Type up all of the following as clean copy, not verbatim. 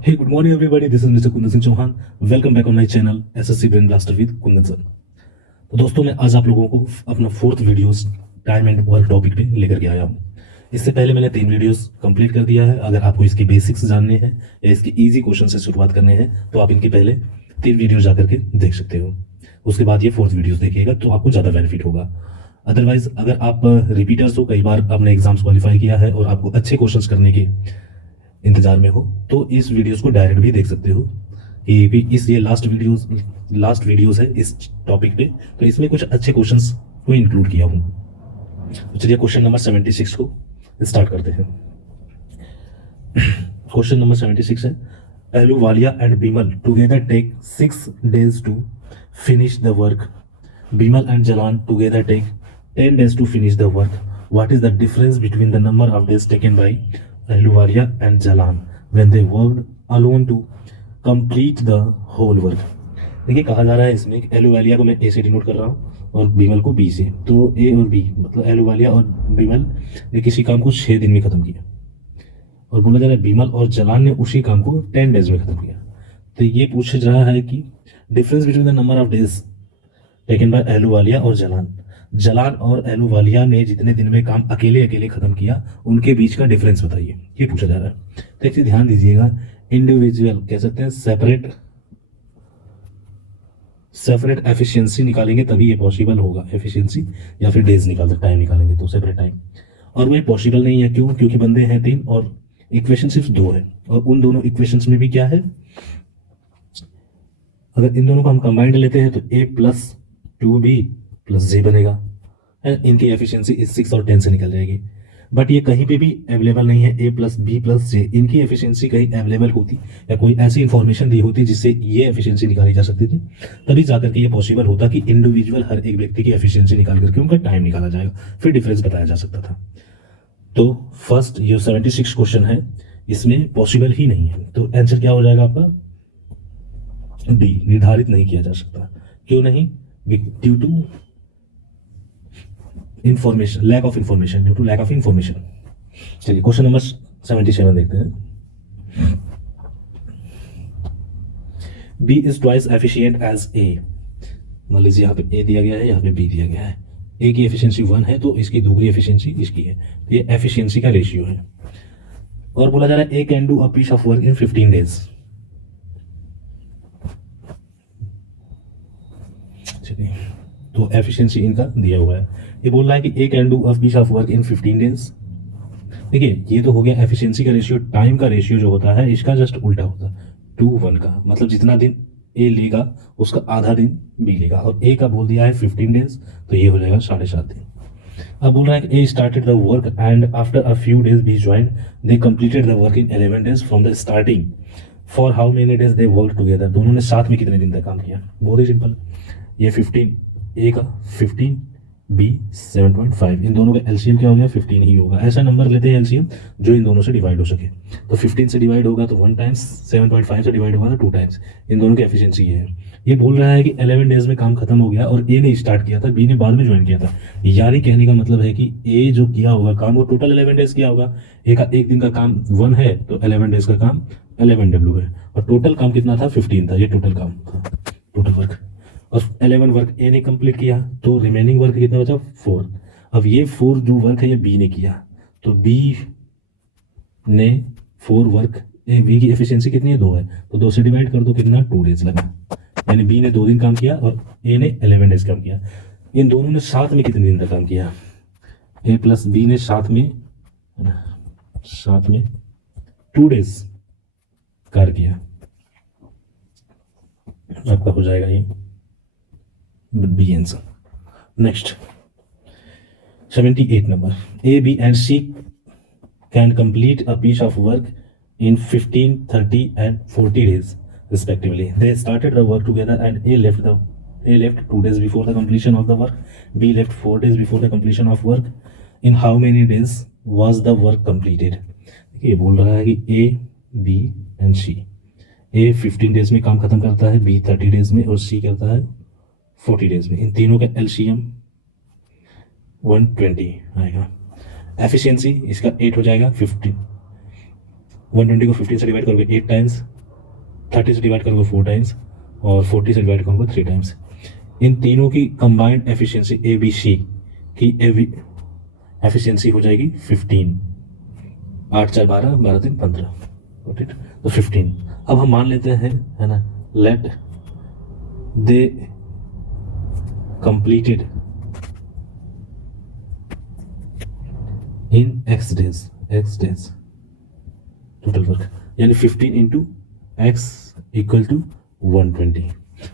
Hey, good morning everybody. This is Mr. Kundan Singh Chauhan. Welcome back on my channel SSC Brain Blaster with Kundan sir. तो दोस्तों मैं आज आप लोगों को अपना fourth videos time and work topic पे लेकर के आया हूँ. इससे पहले मैंने 3 वीडियोस कंप्लीट कर दिया है. अगर आपको इसके बेसिक्स जानने हैं या इसके इजी क्वेश्चन से शुरुआत करने हैं तो आप इनके पहले 3 वीडियो जा करके देख सकते हो. उसके बाद ये फोर्थ वीडियोस देखिएगा तो आपको ज़्यादा बेनिफिट होगा. अदरवाइज अगर आप रिपीटर्स हो, कई बार आपने एग्जाम्स क्वालिफाई किया है और आपको अच्छे क्वेश्चंस करने के इंतजार में हो तो इस वीडियोस को डायरेक्ट भी देख सकते हो कि भी इस ये लास्ट वीडियोस है इस टॉपिक पे. तो इसमें कुछ अच्छे क्वेश्चंस को इंक्लूड किया हूँ. तो चलिए क्वेश्चन नंबर 76 को स्टार्ट करते हैं. क्वेश्चन नंबर 76 है, Ahluwalia and Bimal together take 6 days to finish the work. Bimal and Jalan together take 10 days to finish the work. What is the difference between the number of days taken by Ahluwalia and Jalan when they worked alone to complete the whole work. देखिए कहा जा रहा है इसमें कि एलुवालिया को मैं ए से डिनोट कर रहा हूँ और बीमल को बी से. तो ए और बी मतलब एलुवालिया और बीमल ने किसी काम को 6 दिन में खत्म किया और बोला जा रहा है बीमल और जलान ने उसी काम को 10 days में खत्म किया. तो ये पूछ रहा है कि difference between the number of days taken by Ahluwalia और जलान. जलान और एलुवालिया ने जितने दिन में काम अकेले अकेले खत्म किया उनके बीच का डिफरेंस बताइए, ये पूछा जा रहा है. तो एक चीज ध्यान दीजिएगा, इंडिविजुअल कह सकते हैं सेपरेट एफिशिएंसी निकालेंगे तभी ये पॉसिबल होगा. एफिशिएंसी या फिर डेज निकाल टाइम निकालेंगे तो सेपरेट टाइम, और वो ये पॉसिबल नहीं है. क्यों? क्योंकि बंदे हैं 3 और इक्वेशन सिर्फ 2 है और उन दोनों इक्वेशंस में भी क्या है, अगर इन दोनों को हम कंबाइंड लेते हैं तो a प्लस 2b प्लस जे बनेगा. इनकी एफिशिएंसी इस 6 और 10 से निकल जाएगी. बट ये कहीं पे भी अवेलेबल नहीं है a प्लस बी प्लस जे. इनकी एफिशिएंसी कहीं अवेलेबल होती या कोई ऐसी इंफॉर्मेशन दी होती जिससे ये एफिशिएंसी निकाली जा सकती थी, तभी जाकर के ये पॉसिबल होता कि इंडिविजुअल हर एक व्यक्ति की एफिशिएंसी निकाल करके उनका टाइम निकाला जाएगा, फिर डिफरेंस बताया जा सकता था. तो फर्स्ट ये 76 क्वेश्चन है, इसमें पॉसिबल ही नहीं है. तो आंसर क्या हो जाएगा आपका? डी, निर्धारित नहीं किया जा सकता. क्यों नहीं? Due to information, lack of information, due to lack of information. चलिए क्वेश्चन नंबर 77 देखते हैं. B is twice efficient as A. मान लीजिए यहाँ पे ए दिया गया है, यहाँ पे बी दिया गया है. ए की एफिशिएंसी 1 है तो इसकी दोगुनी एफिशिएंसी इसकी है. तो ये एफिशिएंसी का रेशियो है और बोला जा रहा है A can do a piece of work in 15 days. चलिए तो एफिशिएंसी इनका दिया हुआ है. ये बोल रहा है कि A can do a piece of work in 15 days. देखिए ये तो हो गया एफिशिएंसी का रेशियो. टाइम का रेशियो जो होता है इसका जस्ट उल्टा होता है 2:1 का. मतलब जितना दिन ए लेगा उसका आधा दिन बी लेगा, और ए का बोल दिया है 15 days तो ये हो जाएगा 7.5 दिन. अब बोल रहा है कि A started the work and after a few days B joined. They completed the work in 11 days from the starting. For how many days they work together. दोनों ने साथ में कितने दिन तक काम किया? बहुत ही सिंपल. ये 15 ए का 15 बी 7.5, इन दोनों का एलसीएम क्या हो गया? 15 ही होगा. ऐसा नंबर लेते हैं एलसीएम जो इन दोनों से डिवाइड हो सके. तो 15 से डिवाइड होगा तो 1 टाइम्स, 7.5 से डिवाइड होगा तो 2 टाइम्स. इन दोनों की एफिशिएंसी ये है. ये बोल रहा है कि 11 डेज में काम खत्म हो गया और ए ने स्टार्ट किया था, बी ने बाद में ज्वाइन किया था. यानी कहने का मतलब है कि ए जो किया होगा काम वो टोटल 11 डेज किया होगा. ए का एक दिन का काम 1 है तो 11 डेज का काम 11W है और टोटल काम कितना था? 15 था. ये टोटल काम था, टोटल वर्क. और 11 वर्क ए ने कंप्लीट किया तो रिमेनिंग वर्क कितना बचा? 4. अब ये 4 जो वर्क है ये बी ने किया तो बी ने 4 वर्क, बी की एफिशिएंसी कितनी है? 2 है तो 2 से डिवाइड कर दो, कितना? 2 days लगा. यानी बी ने 2 दिन काम किया और ए ने 11 days काम किया. इन दोनों ने साथ में कितने दिन तक काम किया? ए प्लस बी ने साथ में 2 days कार्य किया. आपका हो जाएगा ये B answer. Next 78 number. A B and C can complete a piece of work in 15, 30 and 40 days respectively. They started the work together and A left 2 days before the completion of the work. B left 4 days before the completion of work. In how many days was the work completed? ये बोल रहा है कि A, B and C. A 15 days में काम खत्म करता है, B 30 days में और C करता है 40 days में. इन तीनों का LCM 120 आएगा. एफिशिएंसी इसका 8 हो जाएगा. 15 120 को 15 से डिवाइड करोगे 8 टाइम्स, 30 से डिवाइड करोगे 4 टाइम्स, और 40 से डिवाइड करोगे 3 टाइम्स। इन तीनों की कंबाइंड एफिशिएंसी ABC की एफिशिएंसी हो जाएगी 15। 8 4 12, 12 3 15, तो 15। अब हम मान लेते हैं, है ना, let they completed in x days total work, यानी 15 इंटू x इक्वल टू 120।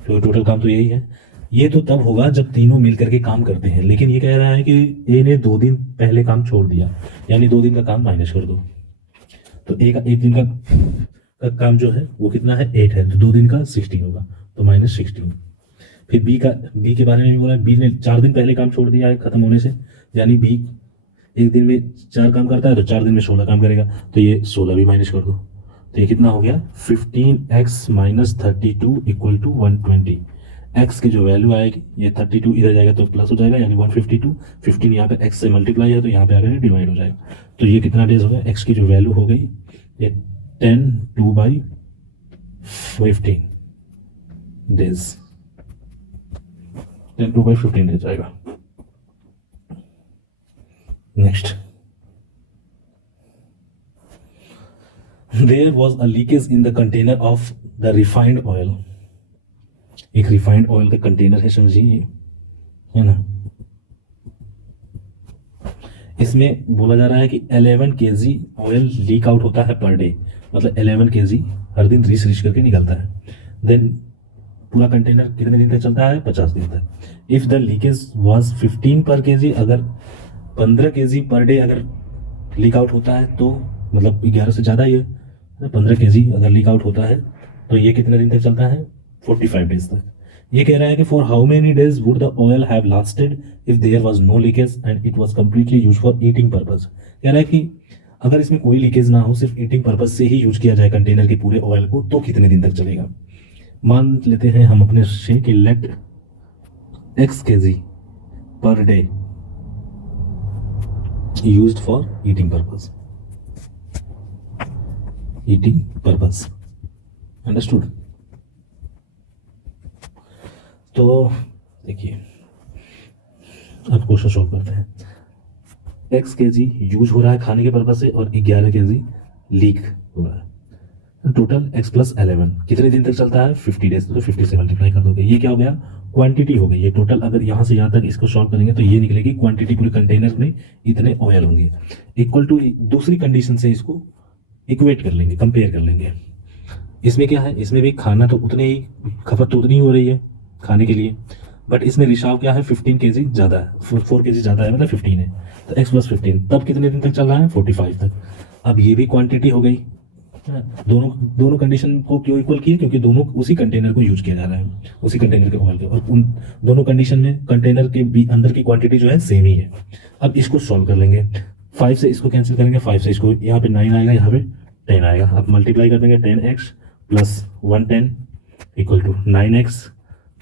तो टोटल काम तो यही है। ये तो तब होगा जब तीनों मिलकर के काम करते हैं, लेकिन ये कह रहा है कि ए ने 2 दिन पहले काम छोड़ दिया, यानी 2 दिन का काम माइनस कर दो। तो एक दिन का काम जो है वो कितना है 8 है, तो 2 दिन का 16 होगा, तो -16। फिर बी के बारे में भी बोला, बी ने 4 दिन पहले काम छोड़ दिया है खत्म होने से, यानी बी एक दिन में 4 काम करता है तो 4 दिन में 16 काम करेगा, तो ये 16 भी माइनस कर दो। तो ये कितना हो गया 15x - 32 इक्वल टू 120। x की जो वैल्यू आएगी, ये 32 इधर जाएगा तो प्लस हो जाएगा, यानी 152। 15 यहाँ पे x से मल्टीप्लाई है तो यहाँ पे आकर डिवाइड हो जाएगा। तो ये कितना डेज हो गया, x की जो वैल्यू हो गई ये 10 2/15 डेज, 10 2/15 डेज आएगा। Next, there was a leakage in the container of the refined oil. एक रिफाइंड ऑयल का कंटेनर है, समझिए, है ना। इसमें बोला जा रहा है कि 11 kg ऑयल लीक आउट होता है पर डे, मतलब 11 kg हर दिन रीच करके निकलता है। देन पूरा कंटेनर कितने दिन तक चलता है, 50 दिन तक। इफ द लीकेज वॉज 15 पर kg, अगर 15 kg पर डे अगर लीक आउट होता है तो मतलब 11 से ज़्यादा ही है, 15 kg अगर लीक आउट होता है तो ये कितने दिन तक चलता है, 45 डेज तक। ये कह रहा है कि for how many days would the oil have lasted if there was no leakage and it was completely used for eating purpose. कह रहा है कि अगर इसमें कोई लीकेज ना हो, सिर्फ ईटिंग पर्पस से ही यूज किया जाए कंटेनर के पूरे ऑयल को, तो कितने दिन तक चलेगा। मान लेते हैं हम अपने से कि let x kg per day used for eating purpose, eating purpose, understood. तो देखिए, अब क्वेश्चन सॉल्व करते हैं। x kg यूज हो रहा है खाने के पर्पज से और 11 kg लीक हो रहा है। टोटल x + 11 कितने दिन तक चलता है, 50 डेज। तो 50 से मल्टीप्लाई कर दोगे, ये क्या हो गया, क्वांटिटी हो गई। ये टोटल अगर यहाँ से यहाँ तक इसको सॉल्व करेंगे तो ये निकलेगी क्वांटिटी, पूरे कंटेनर में इतने ऑयल होंगे। इक्वल टू दूसरी कंडीशन से इसको इक्वेट कर लेंगे, कंपेयर कर लेंगे। इसमें क्या है, इसमें भी खाना तो उतने ही, खपत तो उतनी ही हो रही है खाने के लिए, बट इसमें रिसाव क्या है, 15 kg ज़्यादा है, 4 kg ज़्यादा है, मतलब 15 है। तो x + 15 तब कितने दिन तक चल रहा है, 45 तक। अब ये भी क्वांटिटी हो गई। दोनों कंडीशन को क्यों इक्वल किए, क्योंकि दोनों उसी कंटेनर को यूज किया जा रहा है, उसी कंटेनर के ऑयल के, और उन दोनों कंडीशन में कंटेनर के भी अंदर की क्वांटिटी जो है सेम ही है। अब इसको सॉल्व कर लेंगे, 5 से इसको कैंसिल करेंगे, 5 से इसको, यहाँ पे 9 आएगा, यहाँ पे 10 आएगा। अब मल्टीप्लाई कर देंगे, 10x + 110 इक्वल टू 9x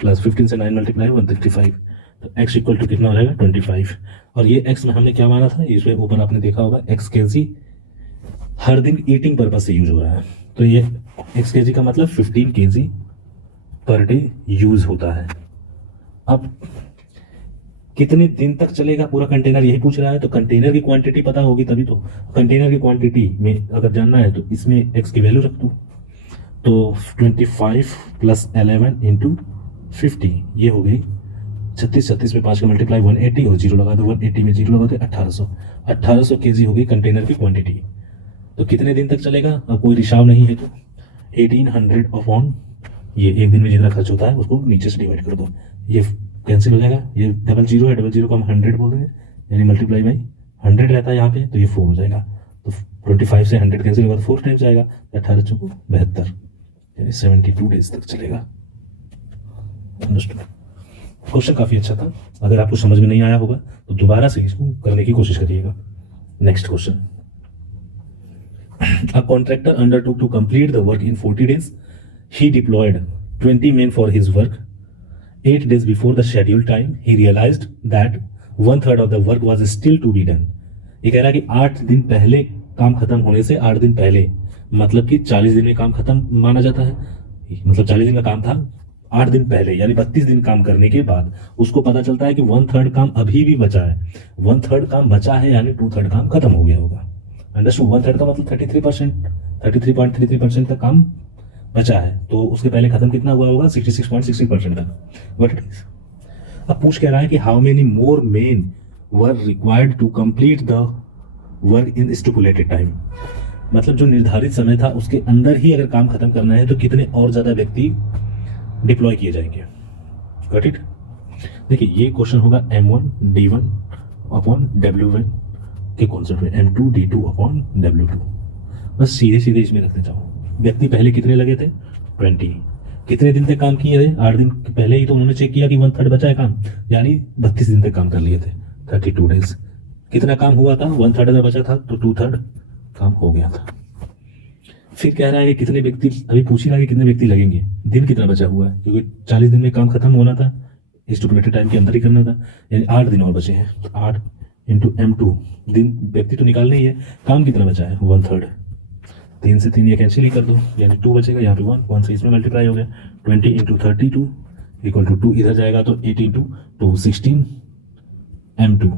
+ 15 से 9 मल्टीप्लाई 135। तो x इक्वल टू कितना हो जाएगा, 25। और ये x में हमने क्या माना था, इसमें ऊपर आपने देखा होगा x kg हर दिन ईटिंग पर्पज से यूज हो रहा है, तो ये x kg का मतलब 15 kg पर डे यूज होता है। अब कितने दिन तक चलेगा पूरा कंटेनर, यही पूछ रहा है। तो कंटेनर की क्वांटिटी पता होगी तभी तो, कंटेनर की क्वांटिटी में अगर जानना है तो इसमें x की वैल्यू रख दो, तो 25 + 11 इंटू 50, ये हो गई 36 में 5 का मल्टीप्लाई 180 और 0 लगा दो, 180 में 0 लगा दो 1800 kg हो गई कंटेनर की क्वांटिटी। तो कितने दिन तक चलेगा, अब कोई रिसाव नहीं है तो 1800 अपॉन ये एक दिन में जितना खर्च होता है उसको नीचे से डिवाइड कर दो, ये कैंसिल हो जाएगा। ये 00 है, 00 को हम 100 बोल देंगे, यानी मल्टीप्लाई बाई 100 रहता है यहाँ पे, तो ये 4 हो जाएगा। तो 25 से 100 कैंसिल होगा तो 4 टाइम्स आएगा, 18 चौको 72, यानी 72 डेज तक चलेगा। अंडरस्टूड। क्वेश्चन काफ़ी अच्छा था, अगर आपको समझ में नहीं आया होगा तो दोबारा से इसको करने की कोशिश करिएगा। Next question, a contractor undertook to complete the work in 40 days. He deployed 20 men for his work. 8 days before the scheduled time, he realized that 1/3 of the work was still to be done. ये कह रहा है कि 8 दिन पहले काम खत्म होने से 8 दिन पहले, मतलब कि 40 दिन में काम खत्म माना जाता है। मतलब 40 दिन का काम था, 8 दिन पहले यानी 32 दिन काम करने के बाद उसको पता चलता है कि 1/3 काम अभी भी बचा है। 1/3 काम बचा है यानी 2/3 काम खत्म हो गया होगा। अंडरस्टूड। 1/3 का मतलब 33%, 33.33% तक काम बचा है, तो उसके पहले खत्म कितना हुआ होगा? 66.60% तक। What it is. अब पूछ कह रहा है कि how many more men were required to complete the work in stipulated time. मतलब जो निर्धारित समय था उसके अंदर ही अगर काम खत्म करना है तो कितने और ज्यादा व्यक्ति डिप्लॉय किए जाएंगे। Got it. देखिए ये क्वेश्चन होगा M1 D1 अपॉन W1 के कॉन्सेप्ट में, M2 D2 अपॉन W2। बस सीधे सीधे इसमें रखते जाओ। व्यक्ति पहले कितने लगे थे? 20। कितने दिन तक काम किए थे? 8 दिन पहले ही तो उन्होंने चेक किया कि 1/3 बचा है काम, यानी 32 दिन तक काम कर लिए थे, 32 डेज। कितना काम हुआ था? 1/3 अगर बचा था तो 2/3 काम हो गया था। फिर कह रहा है कि कितने व्यक्ति, अभी पूछ ही रहा है कि कितने व्यक्ति लगेंगे, दिन कितना बचा हुआ है, क्योंकि 40 दिन में काम खत्म होना था, स्टिपुलेटेड टाइम के अंदर ही करना था, यानी 8 दिन और बचे हैं। तो 8 इंटू M2 दिन, व्यक्ति तो निकालने ही है, काम कितना बचा है? 1/3। 3 से 3 ये कैंसिल ही कर दो, यानी 2 बचेगा, यहाँ पे 1 से इसमें मल्टीप्लाई हो गया। 20 इंटू 32 इक्वल टू 2 इधर जाएगा तो 8 इंटू 2 16 M2।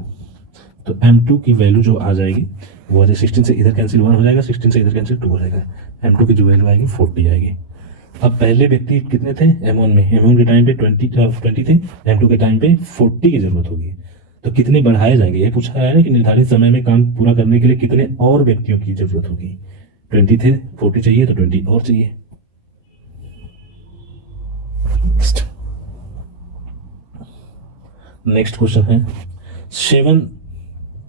तो M2 की वैल्यू जो आ जाएगी वो आ जाए 16 से इधर कैंसिल 1 हो जाएगा, 16 से इधर कैंसिल 2 हो जाएगा। M2 की जो वैल्यू आएगी 40 आएगी। अब पहले व्यक्ति कितने थे? M1 में, M1 के टाइम पे 20 थे, M2 के टाइम पे 40 की जरूरत होगी। तो कितने बढ़ाए जाएंगे, ये पूछा है ना कि निर्धारित समय में काम पूरा करने के लिए कितने और व्यक्तियों की जरूरत होगी। 20 थे, 40 चाहिए तो 20 और चाहिए। नेक्स्ट क्वेश्चन है 7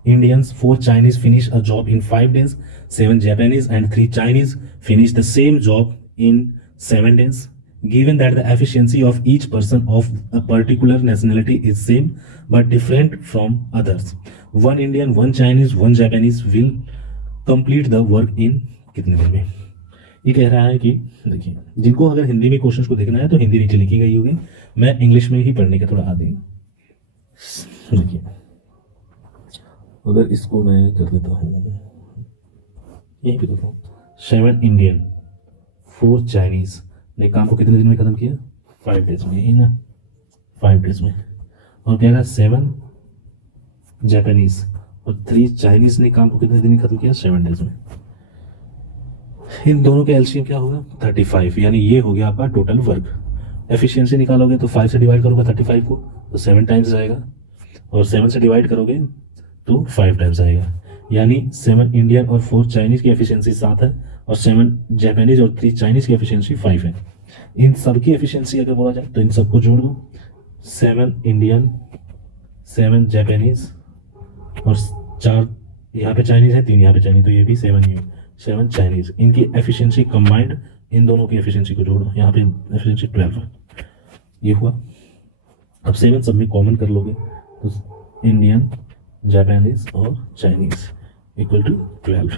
Indians, 4 Chinese finish a job in 5 days, 7 Japanese and 3 Chinese finish the same job in 7 days. Given that the efficiency of each person of a particular nationality is same but different from others, 1 Indian, 1 Chinese, 1 Japanese will complete the work in कितने दिन में? ये कह रहा है कि देखिए, जिनको अगर हिंदी में क्वेश्चंस को देखना है तो हिंदी नीचे लिखी गई होगी, मैं इंग्लिश में ही पढ़ने का थोड़ा आदी। देखिए अगर इसको मैं कर देता हूँ, यहीं पे देखो, 7 इंडियन 4 चाइनीज ने काम को कितने दिन में खत्म किया? 5 डेज में, यही ना, 5 डेज में। और कह रहा है 7 जापानीज और 3 चाइनीज ने काम को कितने दिन में खत्म किया? 7 डेज में। इन दोनों के एलसीएम क्या होगा? 35, यानी ये हो गया आपका टोटल वर्क। एफिशिएंसी निकालोगे तो 5 से डिवाइड करोगे 35 को तो 7 टाइम्स आएगा, और 7 से डिवाइड करोगे तो 5 टाइम्स आएगा, यानी 7 इंडियन और 4 चाइनीज की एफिशिएंसी 7 है, और 7 जापानीज और 3 चाइनीज की एफिशिएंसी 5 है। इन सब की एफिशिएंसी अगर बोला जाए तो इन सबको जोड़ दो, 7 इंडियन, 7 जापानीज और 4 यहाँ पे चाइनीज है, 3 यहाँ पे चाइनीज, तो ये भी 7 चाइनीज, इनकी एफिशिएंसी कंबाइंड इन दोनों की एफिशिएंसी को जोड़ दो, यहाँ पे एफिशिएंसी 12 है। ये हुआ। अब 7 सब में कॉमन कर लोगे तो इंडियन, जापानीज और चाइनीज इक्वल टू 12।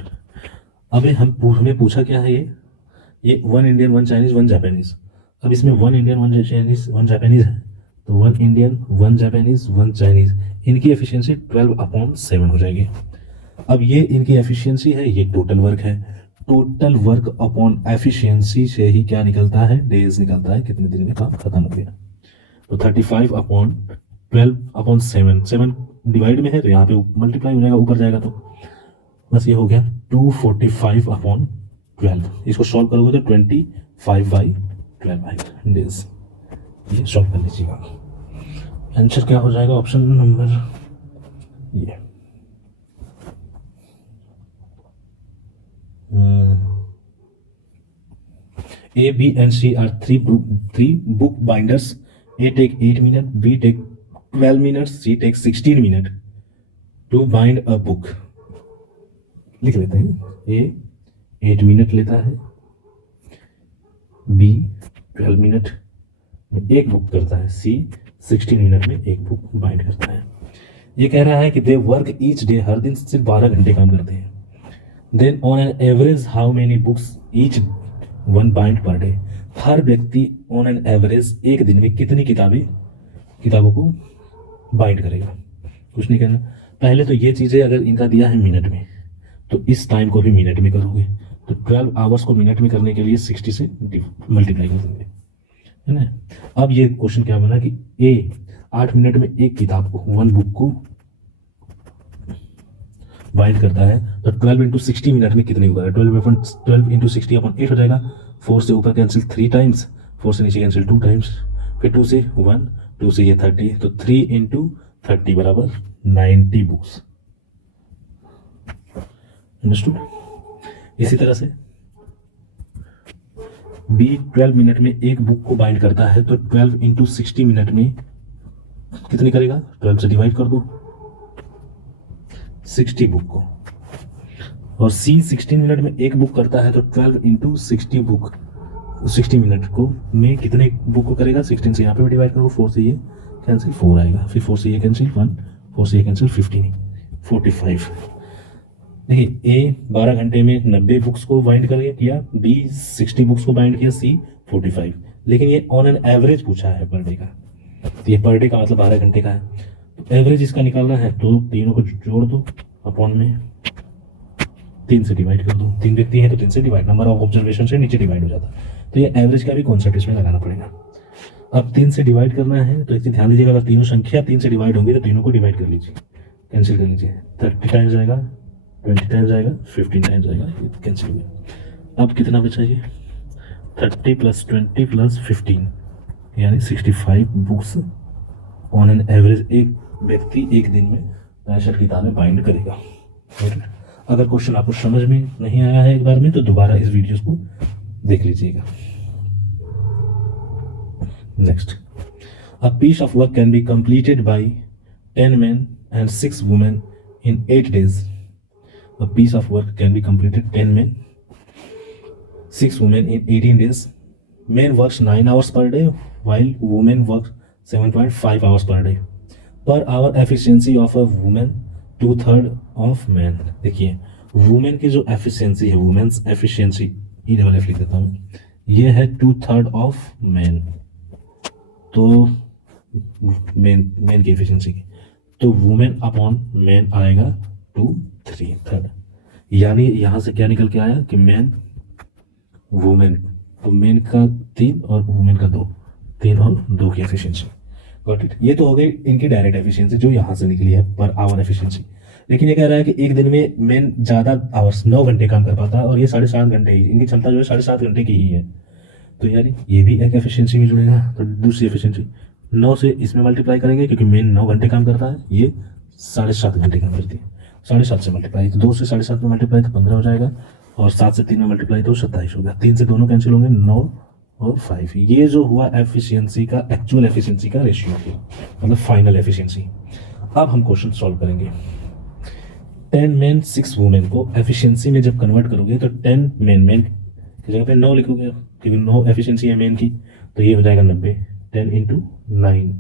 अब हमें पूछा क्या है, ये 1 इंडियन 1 चाइनीज 1 जापानीज। अब इसमें 1 इंडियन 1 चाइनीज 1 जापानीज है, तो 1 इंडियन 1 जापानीज 1 चाइनीज, इनकी एफिशिएंसी 12/7 हो जाएगी। अब ये इनकी एफिशिएंसी है, ये टोटल वर्क है। टोटल वर्क अपॉन एफिशिएंसी से ही क्या निकलता है? डेज निकलता है, कितने दिन में काम खत्म हो गया। तो 35/12/7, 7 डिवाइड में है तो यहाँ पे मल्टीप्लाई हो जाएगा, ऊपर जाएगा तो बस ये हो गया 245/12। इसको सॉल्व करोगे तो 25/12 आएगा डेज। ये सॉल्व कर लीजिएगा। आंसर क्या हो जाएगा? ऑप्शन नंबर ये A, B and C are three book binders. A take 8 minutes, B take 12 minutes, C take 16 minutes to bind a book. लिख लेते हैं। A 8 मिनट लेता है, B 12 मिनट में एक बुक करता है, C 16 मिनट में एक बुक बाइंड करता है। ये कह रहा है कि दे वर्क ईच डे, हर दिन सिर्फ 12 घंटे काम करते हैं। Then on an average how many books each one bind per day, हर व्यक्ति ऑन एन एवरेज एक दिन में कितनी किताबों को बाइंड करेगा। कुछ नहीं करना। पहले तो ये चीज़ें अगर इनका दिया है मिनट में तो इस टाइम को भी मिनट में करोगे, तो 12 आवर्स को मिनट में करने के लिए 60 से मल्टीप्लाई कर देंगे, है ना। अब ये क्वेश्चन क्या बना कि ए 8 मिनट में एक किताब को, वन बुक को बाइंड करता है, तो 12 इंटू 60 मिनट में कितनी होगा? 12 इंटू 60 अपॉन 8 हो जाएगा। 4 से ऊपर कैंसिल 3 टाइम्स, 4 से नीचे कैंसिल 2 टाइम्स, फिर 2 से 1, 2 से ये 30, तो 3 इंटू 30 बराबर 90 बुक्स। अंडरस्टूड। इसी तरह से बी 12 मिनट में एक बुक को बाइंड करता है, तो 12 इंटू 60 मिनट में कितनी करेगा? 12 से डिवाइड कर दो 60 बुक को। और सी 16 मिनट में एक बुक करता है, तो 12 इंटू 60 बुक, 60 मिनट को में कितने बुक को करेगा? 16 से यहाँ पे भी डिवाइड करो, 4 से ये कैंसिल 4 आएगा, फिर 4 से ये कैंसिल 1, 4 से ये कैंसिल 15, 45। देखिए ए 12 घंटे में 90 बुक्स को बाइंड कर किया, बी 60 बुक्स को बाइंड किया, सी 45। लेकिन ये ऑन एन एवरेज पूछा है पर डे का, तो ये पर डे का मतलब 12 घंटे का है, तो एवरेज इसका निकालना है, तो तीनों को जोड़ दो, अपॉन में 3 से डिवाइड कर दो। 3 व्यक्ति हैं तो 3 से डिवाइड, नंबर ऑफ ऑब्जर्वेशन से नीचे डिवाइड हो जाता, तो ये एवरेज का भी कॉन्सेप्ट इसमें लगाना पड़ेगा। अब 3 से डिवाइड करना है, तो एक चीज ध्यान दीजिएगा, अगर तीनों संख्या 3 से डिवाइड होंगी तो तीनों को डिवाइड कर लीजिए, कैंसिल कर लीजिए। 30 टाइम्स आएगा, 20 टाइम्स आएगा, 15 टाइम्स आएगा, कैंसिल हो गया। अब कितना बचा ये? 30 प्लस 20 प्लस 15 यानी 65 बुक्स ऑन एन एवरेज एक व्यक्ति एक दिन में 65 किताबें बाइंड करेगा। अगर क्वेश्चन आपको समझ में नहीं आया है एक बार में, तो दोबारा इस वीडियोस को देख लीजिएगा। Next, a piece of work can be completed by 10 men and 6 women in 8 days. A piece of work can be completed 10 men, 6 women in 18 days. Men works 9 hours per day while women work 7.5 hours per day. Per hour efficiency of a woman 2/3 of men. देखिए women की जो efficiency है, women's efficiency EFF लिख देता हूँ, ये है 2/3 of man. तो मेन की एफिशिएंसी की, तो वुमेन अपॉन मैन आएगा 2/3, यानी यहां से क्या निकल के आया कि मैन वुमेन, तो मैन का 3 और वुमेन का 2, 3 और 2 की एफिशिएंसी। Got it. ये तो हो गई इनकी डायरेक्ट एफिशिएंसी जो यहां से निकली है पर आवर एफिशिएंसी। लेकिन ये कह रहा है कि एक दिन में मैन ज्यादा आवर्स 9 घंटे काम कर पाता है और ये 7.5 घंटे ही, इनकी क्षमता जो है 7.5 घंटे की ही है, तो यार ये भी एक एफिशिएंसी में जुड़ेगा। तो दूसरी एफिशिएंसी 9 से इसमें मल्टीप्लाई करेंगे क्योंकि मेन 9 घंटे काम करता है, ये 7.5 घंटे काम करती है, 7.5 से मल्टीप्लाई, तो 2 से 7.5 में मल्टीप्लाई तो 15 हो जाएगा, और 7 से 3 में मल्टीप्लाई तो 27 होगा। 3 से दोनों कैंसिल होंगे, 9 और 5। ये जो हुआ एफिशिएंसी का, एक्चुअल एफिशिएंसी का रेशियो, मतलब फाइनल एफिशिएंसी। अब हम क्वेश्चन सॉल्व करेंगे। 10 men 6 वुमेन को एफिशिएंसी में जब कन्वर्ट करोगे तो 10 men की जगह पे 9 लिखोगे क्योंकि 9 एफिशिएंसी है मेन की, तो ये हो जाएगा 90। 10 इंटू 9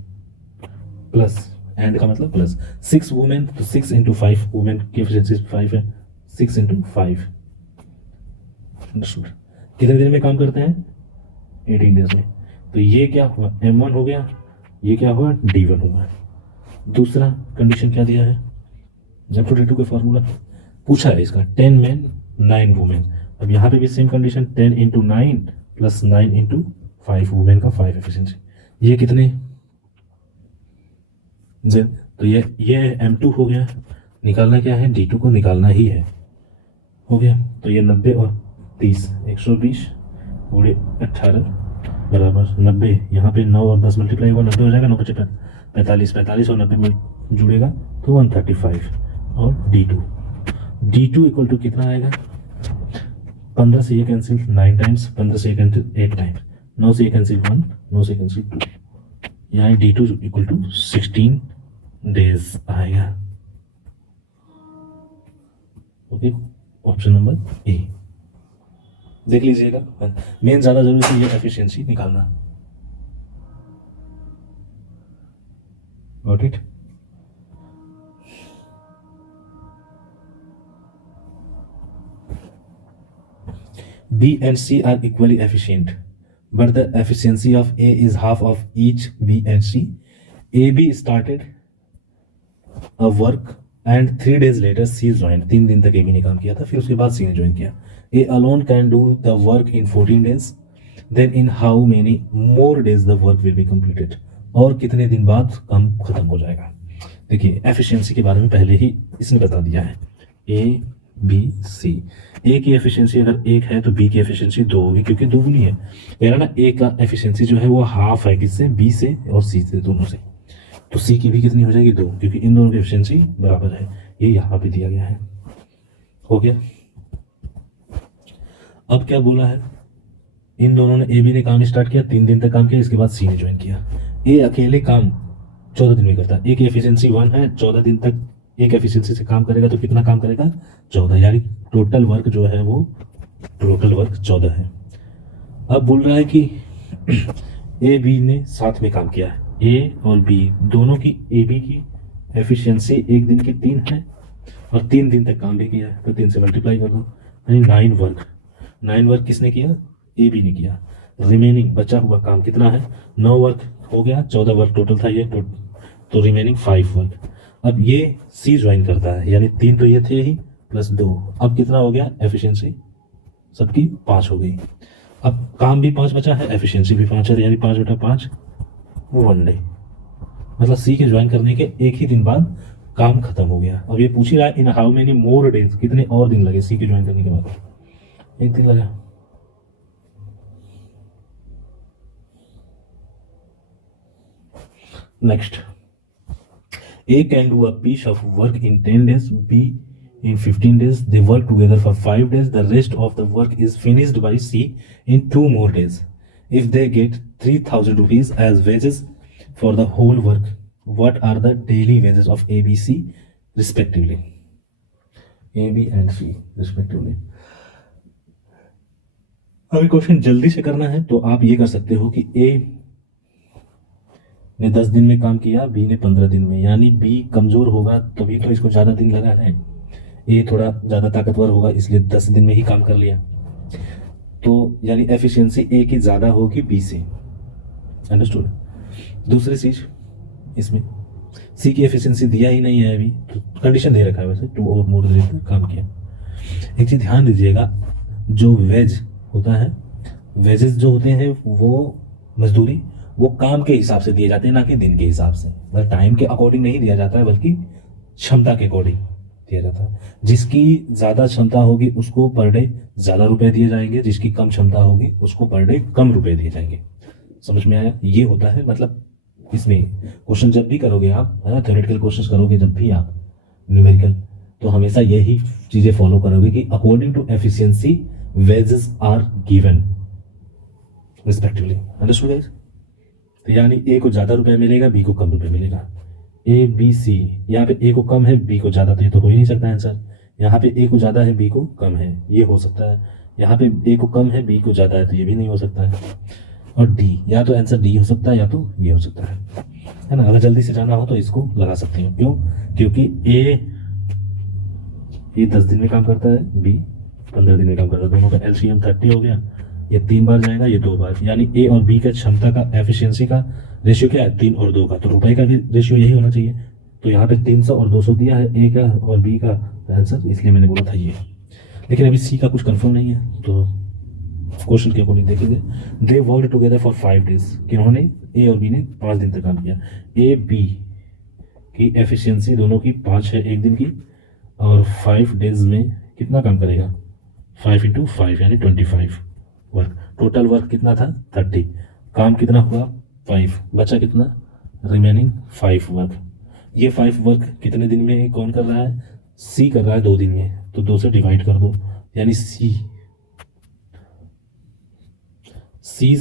प्लस एंड का मतलब प्लस 6 वुमेन, तो 6 इंटू 5, वुमेन की एफिशिएंसी 5 है, 6 इंटू 5। कितने दिन में काम करते हैं? 18 डेज में। तो ये क्या हुआ? M1 हो गया, ये क्या हुआ? D1 हुआ। दूसरा कंडीशन क्या दिया है? Z2 का फॉर्मूला पूछा है इसका, 10 men 9 वुमेन। अब यहाँ पे भी same condition, 10 into 9 plus 9 into 5, women का 5 एफिशिएंसी। ये कितने? तो ये M2 हो गया। निकालना क्या है? D2 को निकालना ही है। हो गया, तो ये 90 और 30, 120 पूरे 18 बराबर 90। यहाँ पे 9 और 10 मल्टीप्लाई होगा, 90 हो जाएगा, 9 × 45, 45 और 90 में जुड़ेगा तो 135। और D2 इक्वल टू कितना आएगा? 15 से ये कैंसिल 9 टाइम्स, 15 से ये कैंसिल 8 टाइम्स, 9 से ये कैंसिल 1, 9 से कैंसिल 2, यहाँ D2 इक्वल टू 16 डेज आएगा। ओके, ऑप्शन नंबर ए देख लीजिएगा। मेन ज्यादा जरूरी है ये एफिशिएंसी निकालना। Got it. B and C are equally efficient, but the efficiency of A is half of each B and C. AB started a work and 3 days later C joined. 3 दिन तक AB ने काम किया था, फिर उसके बाद C ने ज्वाइन किया। A alone can do the work in 14 days, then in how many more days the work will be completed, और कितने दिन बाद काम खत्म हो जाएगा। देखिए एफिशिएंसी के बारे में पहले ही इसने बता दिया है, ए बी सी। ए की एफिशिएंसी अगर एक है तो बी की एफिशिएंसी दो होगी, क्योंकि दोगुनी है। कह रहा ना ए का एफिशिएंसी जो है वो हाफ है, किससे, बी से और सी से, दोनों से। तो सी की भी कितनी हो जाएगी, दो, क्योंकि इन दोनों की एफिशिएंसी बराबर है। ये यहाँ पे दिया गया है। हो गया। अब क्या बोला है, इन दोनों ने, ए बी ने काम स्टार्ट किया, 3 दिन तक काम किया, इसके बाद सी ने ज्वाइन किया। ए अकेले काम 14 दिन में करता है, एक एफिशिएंसी 1 है, 14 दिन तक एक एफिशिएंसी से काम करेगा तो कितना काम करेगा, 14, यानी टोटल वर्क जो है वो टोटल वर्क 14 है। अब बोल रहा है कि ए बी ने साथ में काम किया है, ए और बी दोनों की, ए बी की एफिशिएंसी एक दिन की 3 है और 3 दिन तक काम भी किया है, तो 3 से मल्टीप्लाई कर दो, यानी 9 वर्क किसने किया, ए बी ने किया। रिमेनिंग बचा हुआ काम कितना है, 9 वर्क हो गया, 14 वर्क टोटल था ये, तो रिमेनिंग 5 वर्क। अब ये सी ज्वाइन करता है, यानी 3 तो ये थे ही प्लस 2, अब कितना हो गया, एफिशिएंसी सबकी 5 हो गई। अब काम भी 5 बचा है, एफिशिएंसी भी 5 है, यानी 5/5 1 डे। मतलब सी के ज्वाइन करने के एक ही दिन बाद काम खत्म हो गया। अब ये पूछ ही रहा है इन हाउ मेनी मोर डेज, कितने और दिन लगे सी के ज्वाइन करने के बाद, एक दिन लगा। Next, A can do a piece of work in 10 days, B in 15 days. They work together for 5 days. The rest of the work is finished by C in 2 more days. If they get 3,000 rupees as wages for the whole work, what are the daily wages of A, B, C respectively? A, B and C respectively. अगर question जल्दी से करना है तो आप ये कर सकते हो कि A ने 10 दिन में काम किया, बी ने 15 दिन में, यानी बी कमजोर होगा तभी तो इसको ज़्यादा दिन लगा है। ए थोड़ा ज़्यादा ताकतवर होगा इसलिए 10 दिन में ही काम कर लिया, तो यानी एफिशिएंसी ए की ज़्यादा होगी बी से। अंडरस्टूड। दूसरी चीज़ इसमें सी की एफिशिएंसी दिया ही नहीं है अभी, तो कंडीशन दे रखा है वैसे, 2 और मोर दिन तक काम किया। एक चीज़ ध्यान दीजिएगा, जो वेज होता है, वेजेस जो होते हैं वो मजदूरी, वो काम के हिसाब से दिए जाते हैं, ना कि दिन के हिसाब से। मतलब टाइम के अकॉर्डिंग नहीं दिया जाता है, बल्कि क्षमता के अकॉर्डिंग दिया जाता है। जिसकी ज़्यादा क्षमता होगी उसको पर डे ज़्यादा रुपए दिए जाएंगे, जिसकी कम क्षमता होगी उसको पर डे कम रुपए दिए जाएंगे। समझ में आया? ये होता है, मतलब इसमें क्वेश्चन जब भी करोगे आप, है ना, थ्योरेटिकल क्वेश्चन करोगे जब भी आप न्यूमेरिकल, तो हमेशा यही चीज़ें फॉलो करोगे कि according to efficiency wages are given respectively. Understood guys? तो यानी ए को ज़्यादा रुपए मिलेगा, बी को कम रुपए मिलेगा। ए बी सी, यहाँ पे ए को कम है, बी को ज़्यादा, तो ये तो हो ही नहीं सकता आंसर। यहाँ पे ए को ज़्यादा है, बी को कम है, ये हो सकता है। यहाँ पे ए को कम है, बी को ज़्यादा है, तो ये भी नहीं हो सकता है। और डी, या तो आंसर डी हो सकता है या तो ये हो सकता है ना। अगर जल्दी से जाना हो तो इसको लगा सकते हो। क्यों? क्योंकि ये 10 दिन में काम करता है, बी 15 दिन में काम करता है, दोनों का एलसीएम 30 हो गया। ये 3 बार जाएगा, ये 2 बार, यानी ए और बी का क्षमता का एफिशिएंसी का रेशियो क्या है, 3 और 2 का, तो रुपए का भी रेशियो यही होना चाहिए। तो यहाँ पे 300 और 200 दिया है ए का और बी का आंसर, इसलिए मैंने बोला था ये। लेकिन अभी सी का कुछ कंफर्म नहीं है, तो क्वेश्चन के अकॉर्डिंग देखेंगे। They work together for 5 days, किन्होंने, ए और बी ने 5 दिन तक काम किया। ए बी की एफिशिएंसी दोनों की 5 है एक दिन की, और 5 डेज में कितना काम करेगा, 5 × 5 यानी 25 वर्क। टोटल वर्क कितना था, 30, काम कितना हुआ, 5, बचा कितना, रिमेनिंग 5 वर्क। ये 5 वर्क कितने दिन में कौन कर रहा है, सी कर रहा है 2 दिन में, तो 2 से डिवाइड कर दो, यानी सी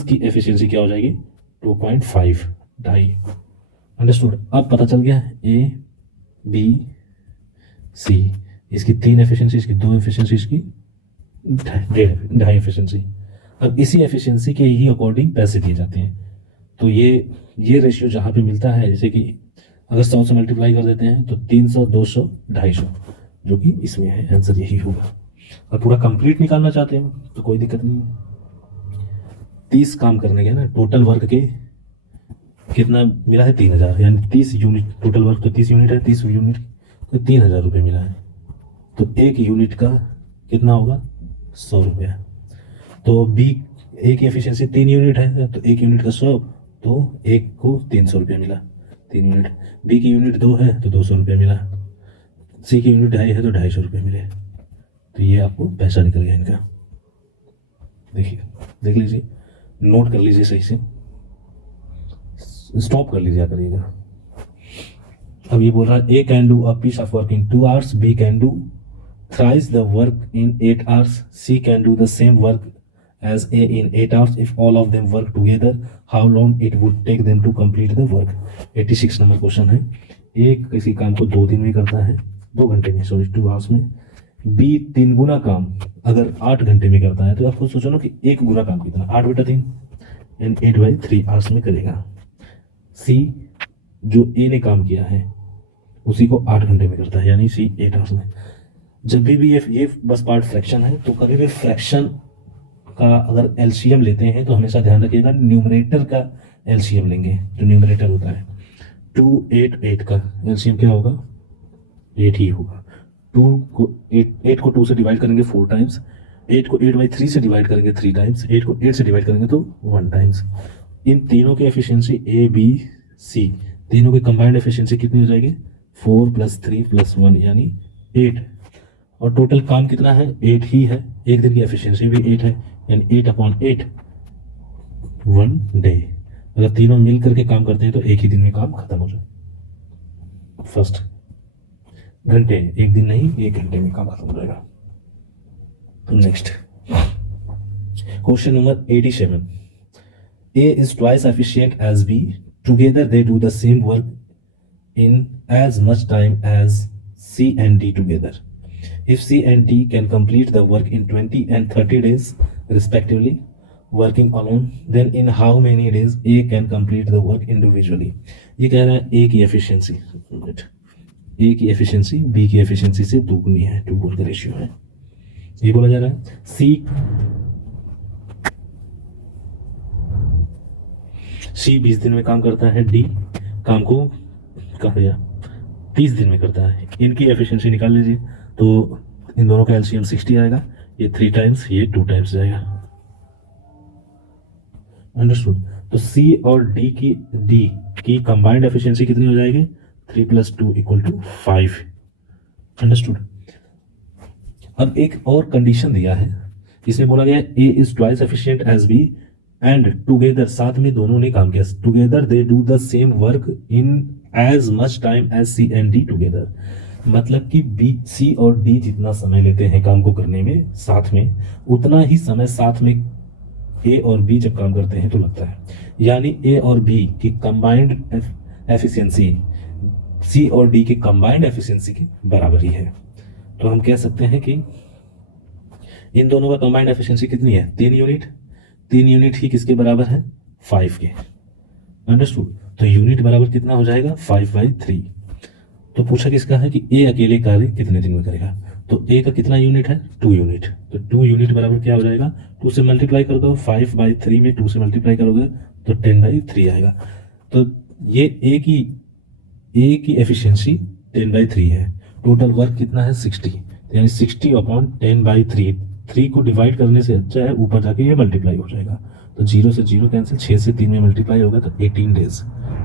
की एफिशिएंसी क्या हो जाएगी, 2.5, 2.5। अंडरस्टूड। अब पता चल गया ए बी सी, इसकी 3 एफिशिएंसी, इसकी 2 एफिशिएंसी, इसकी 2.5 एफिशिएंसी। अब इसी एफिशिएंसी के ही अकॉर्डिंग पैसे दिए जाते हैं। तो ये रेशियो जहाँ पे मिलता है, जैसे कि अगर 100 से मल्टीप्लाई कर देते हैं तो 300, 200, 250, जो कि इसमें है, आंसर यही होगा। और पूरा कंप्लीट निकालना चाहते हो तो कोई दिक्कत नहीं है। 30 काम करने के ना, टोटल वर्क के कितना मिला है, 3000, यानी 30 यूनिट, टोटल वर्क तो 30 यूनिट है, 30 यूनिट तो 3000 रुपये मिला है। तो एक यूनिट का कितना होगा, 100 रुपया। तो बी, ए की एफिशिएंसी 3 यूनिट है, तो 1 यूनिट का 100, तो एक को 300 रुपया मिला, 3 यूनिट। बी की यूनिट 2 है तो 200 रुपया मिला। सी की यूनिट 2.5 है तो 250 रुपये मिले। तो ये आपको पैसा निकल गया इनका। देखिए, देख लीजिए, नोट कर लीजिए सही से, स्टॉप कर लीजिए करिएगा। अब ये बोल रहा है A can do a piece of work in 2 hours, B can do thrice the work in 8 hours, C can do the same work as A in 8 hours. If all of them work together how long it would take them to complete the work. 86 number question है। A किसी काम को 2 दिन में करता है, 2 घंटे में, सॉरी 2 आवर्स में। बी 3 गुना काम अगर 8 घंटे में करता है, तो आपको सोचो ना कि 1 गुना काम कितना, 8/3 एंड 8/3 आवर्स में करेगा। सी जो ए ने काम किया है उसी को 8 घंटे में करता है, यानी सी 8 आवर्स में। जब भी ये बस पार्ट फ्रैक्शन है, तो कभी भी फ्रैक्शन का अगर एलसीएम लेते हैं तो हमेशा ध्यान रखिएगा न्यूमरेटर का एलसीएम लेंगे। जो न्यूमरेटर होता है 2, 8, 8 का एलसीएम क्या होगा, 8 ही होगा। 8 को 2 से डिवाइड करेंगे 4 टाइम्स, 8 को 8/3 से डिवाइड करेंगे 3 टाइम्स, 8 को 8 से डिवाइड करेंगे तो 1 टाइम्स। इन तीनों की एफिशिएंसी ए बी सी, तीनों की कंबाइंड एफिशिएंसी कितनी हो जाएगी, 4 + 3 + 1 यानी 8। और टोटल काम कितना है, 8 ही है। एक दिन की एफिशिएंसी भी 8 है, यानी 8/8 1 डे। अगर तीनों मिल करके काम करते हैं तो एक ही दिन में काम खत्म हो जाए। फर्स्ट घंटे, एक दिन नहीं, 1 घंटे में काम खत्म हो जाएगा। Next question number 87। A is twice efficient as B. Together they do the same work in as much time as C and D together. If C and D can complete the work in 20 and 30 days respectively, working alone, then in how many days A can complete the work individually? ये कह रहा है A की efficiency, A की efficiency B की efficiency से दोगुनी है, 2:1 का रेशियो है। ये बोला जा रहा है सी 20 दिन में काम करता है, डी काम को कहा गया 30 दिन में करता है। इनकी एफिशिएंसी निकाल लीजिए, तो इन दोनों का एलसीएम 60 आएगा, ये 3 टाइम्स, ये 2 टाइम्स जाएगा। अंडरस्टूड। तो सी और डी की कंबाइंड एफिशिएंसी कितनी हो जाएगी, 3 + 2 = 5। अंडरस्टूड। अब एक और कंडीशन दिया है, इसमें बोला गया A is twice efficient as B and together, साथ में दोनों ने काम किया, together they do the same work in as much time as C and D together. मतलब कि बी, सी और डी जितना समय लेते हैं काम को करने में साथ में, उतना ही समय साथ में ए और बी जब काम करते हैं तो लगता है। यानी ए और बी की कंबाइंड एफिशिएंसी सी और डी की कंबाइंड एफिशिएंसी के बराबर ही है। तो हम कह सकते हैं कि इन दोनों का कंबाइंड एफिशिएंसी कितनी है, 3 यूनिट। 3 यूनिट ही किसके बराबर है, 5 के। अंडरस्टूड। तो यूनिट बराबर कितना हो जाएगा, 5/3। तो पूछा किसका है कि ए अकेले कार्य कितने दिन में करेगा। तो ए का कितना यूनिट है, 2 यूनिट। तो 2 यूनिट बराबर क्या हो जाएगा, 2 से मल्टीप्लाई कर दो, 5/3 में 2 से मल्टीप्लाई करोगे तो 10/3 आएगा। तो ये ए की एफिशिएंसी 10/3 है। टोटल वर्क कितना है, 60, यानी 60/10/3। 3 को डिवाइड करने से अच्छा है ऊपर जाके ये मल्टीप्लाई हो जाएगा। तो 0 से 0 कैंसिल, 6 से 3 में मल्टीप्लाई होगा तो 18 डेज,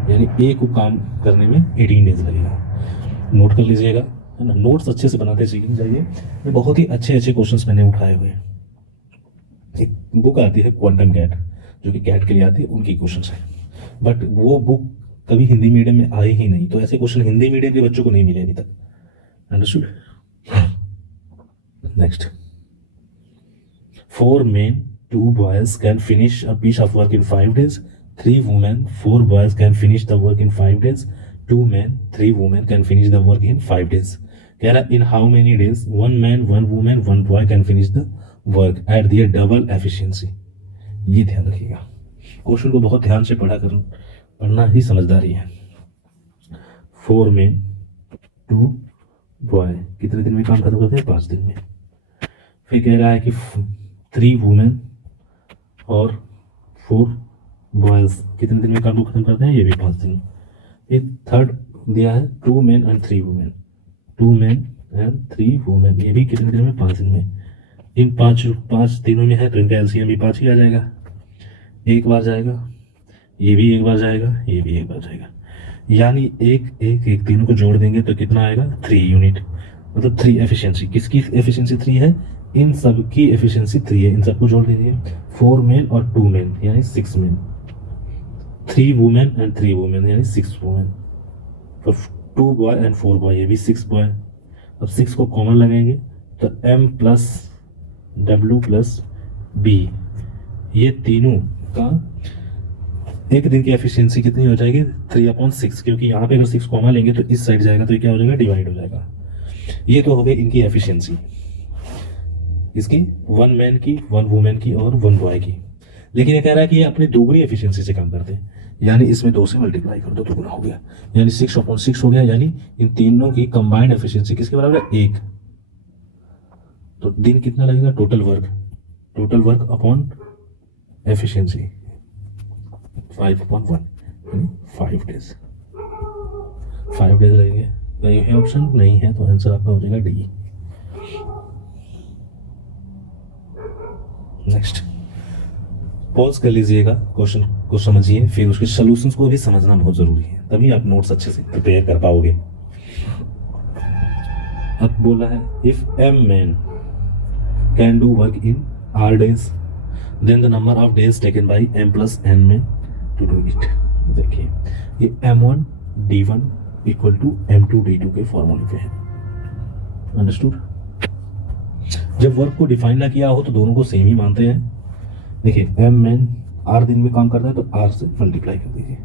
यानी ए को काम करने में 18 डेज लगेगा। नोट कर लीजिएगा, है ना। नोट्स अच्छे से बनाते सीखने चाहिए। ये बहुत ही अच्छे क्वेश्चंस मैंने उठाए हुए हैं। एक बुक आती है क्वांटम कैट, जो कि कैट के लिए आती है, उनकी क्वेश्चंस है, बट वो बुक कभी हिंदी मीडियम में आई ही नहीं। तो ऐसे क्वेश्चन हिंदी मीडियम के बच्चों को नहीं मिले अभी तक। Understood. Next, 4 men, 2 boys can finish a piece of work in 5 days. 3 women, 4 boys can finish the work in 5 days. 2 men, 3 women can finish the work in 5 days. कह रहा in how many days 1 man, 1 woman, 1 boy can finish the work at their double efficiency. ये ध्यान रखिएगा, question को बहुत ध्यान से पढ़ना ही समझदारी है। 4 men, 2 boy कितने दिन में काम खत्म करते हैं, 5 दिन में। फिर कह रहा है कि 3 वुमेन और 4 बॉयज कितने दिन में काम को खत्म करते हैं, ये भी 5 दिन। फिर थर्ड दिया है 2 men and 3 women, 2 men and 3 women, ये भी कितने दिन में, 5 दिन में। इन पाँच पाँच तीनों में है तो इनका एलसीएम भी 5 ही आ जाएगा, एक बार जाएगा, ये भी एक बार जाएगा, ये भी एक बार जाएगा, यानी एक एक एक तीनों को जोड़ देंगे तो कितना आएगा 3 यूनिट, मतलब 3 एफिशिएंसी। किसकी एफिशिएंसी 3 है? इन सब की एफिशिएंसी 3 है, इन सबको जोड़ दीजिए, 4 मेन और 2 मेन यानी 6 मेन, 3 वुमेन एंड 3 वुमेन यानी 6 वुमेन, तो 2 बॉय एंड 4 बॉय ये भी 6 बॉय। अब 6 को कॉमन लगाएंगे तो m plus w plus b, ये तीनों का एक दिन की एफिशिएंसी कितनी हो जाएगी 3/6, क्योंकि यहाँ पे अगर 6 कॉमन लेंगे तो इस साइड जाएगा तो ये क्या हो जाएगा डिवाइड हो जाएगा। ये तो हो गई इनकी एफिशिएंसी, इसकी 1 मैन की, 1 वुमेन की और 1 बॉय की। लेकिन ये कह रहा है कि ये अपनी दोगुनी एफिशिएंसी से काम करते हैं, यानी इसमें 2 से मल्टीप्लाई कर दो तो गुना हो गया, यानी 6/6 हो गया, यानी इन तीनों की कंबाइंड एफिशिएंसी किसके बराबर है 1। तो दिन कितना लगेगा टोटल वर्क अपॉन एफिशिएंसी 5/1 यानी 5 डेज, 5 डेज लगेंगे। नहीं है ऑप्शन, नहीं है तो आंसर आपका हो जाएगा डी। नेक्स्ट पॉज कर लीजिएगा, क्वेश्चन को समझिए, फिर उसके सॉल्यूशंस को भी समझना बहुत जरूरी है, तभी आप नोट्स अच्छे से प्रिपेयर कर पाओगे। अब बोला है if m man can do work in r days then the number of days taken by m plus n men to do it। देखिए ये m1 d1 equal to m2 d2 के फॉर्मूले पे है, अंडरस्टूड। जब वर्क को define ना किया हो तो दोनों को सेम ही मानते हैं। देखिए m मैन r दिन में काम करता है तो r से मल्टीप्लाई कर दीजिए।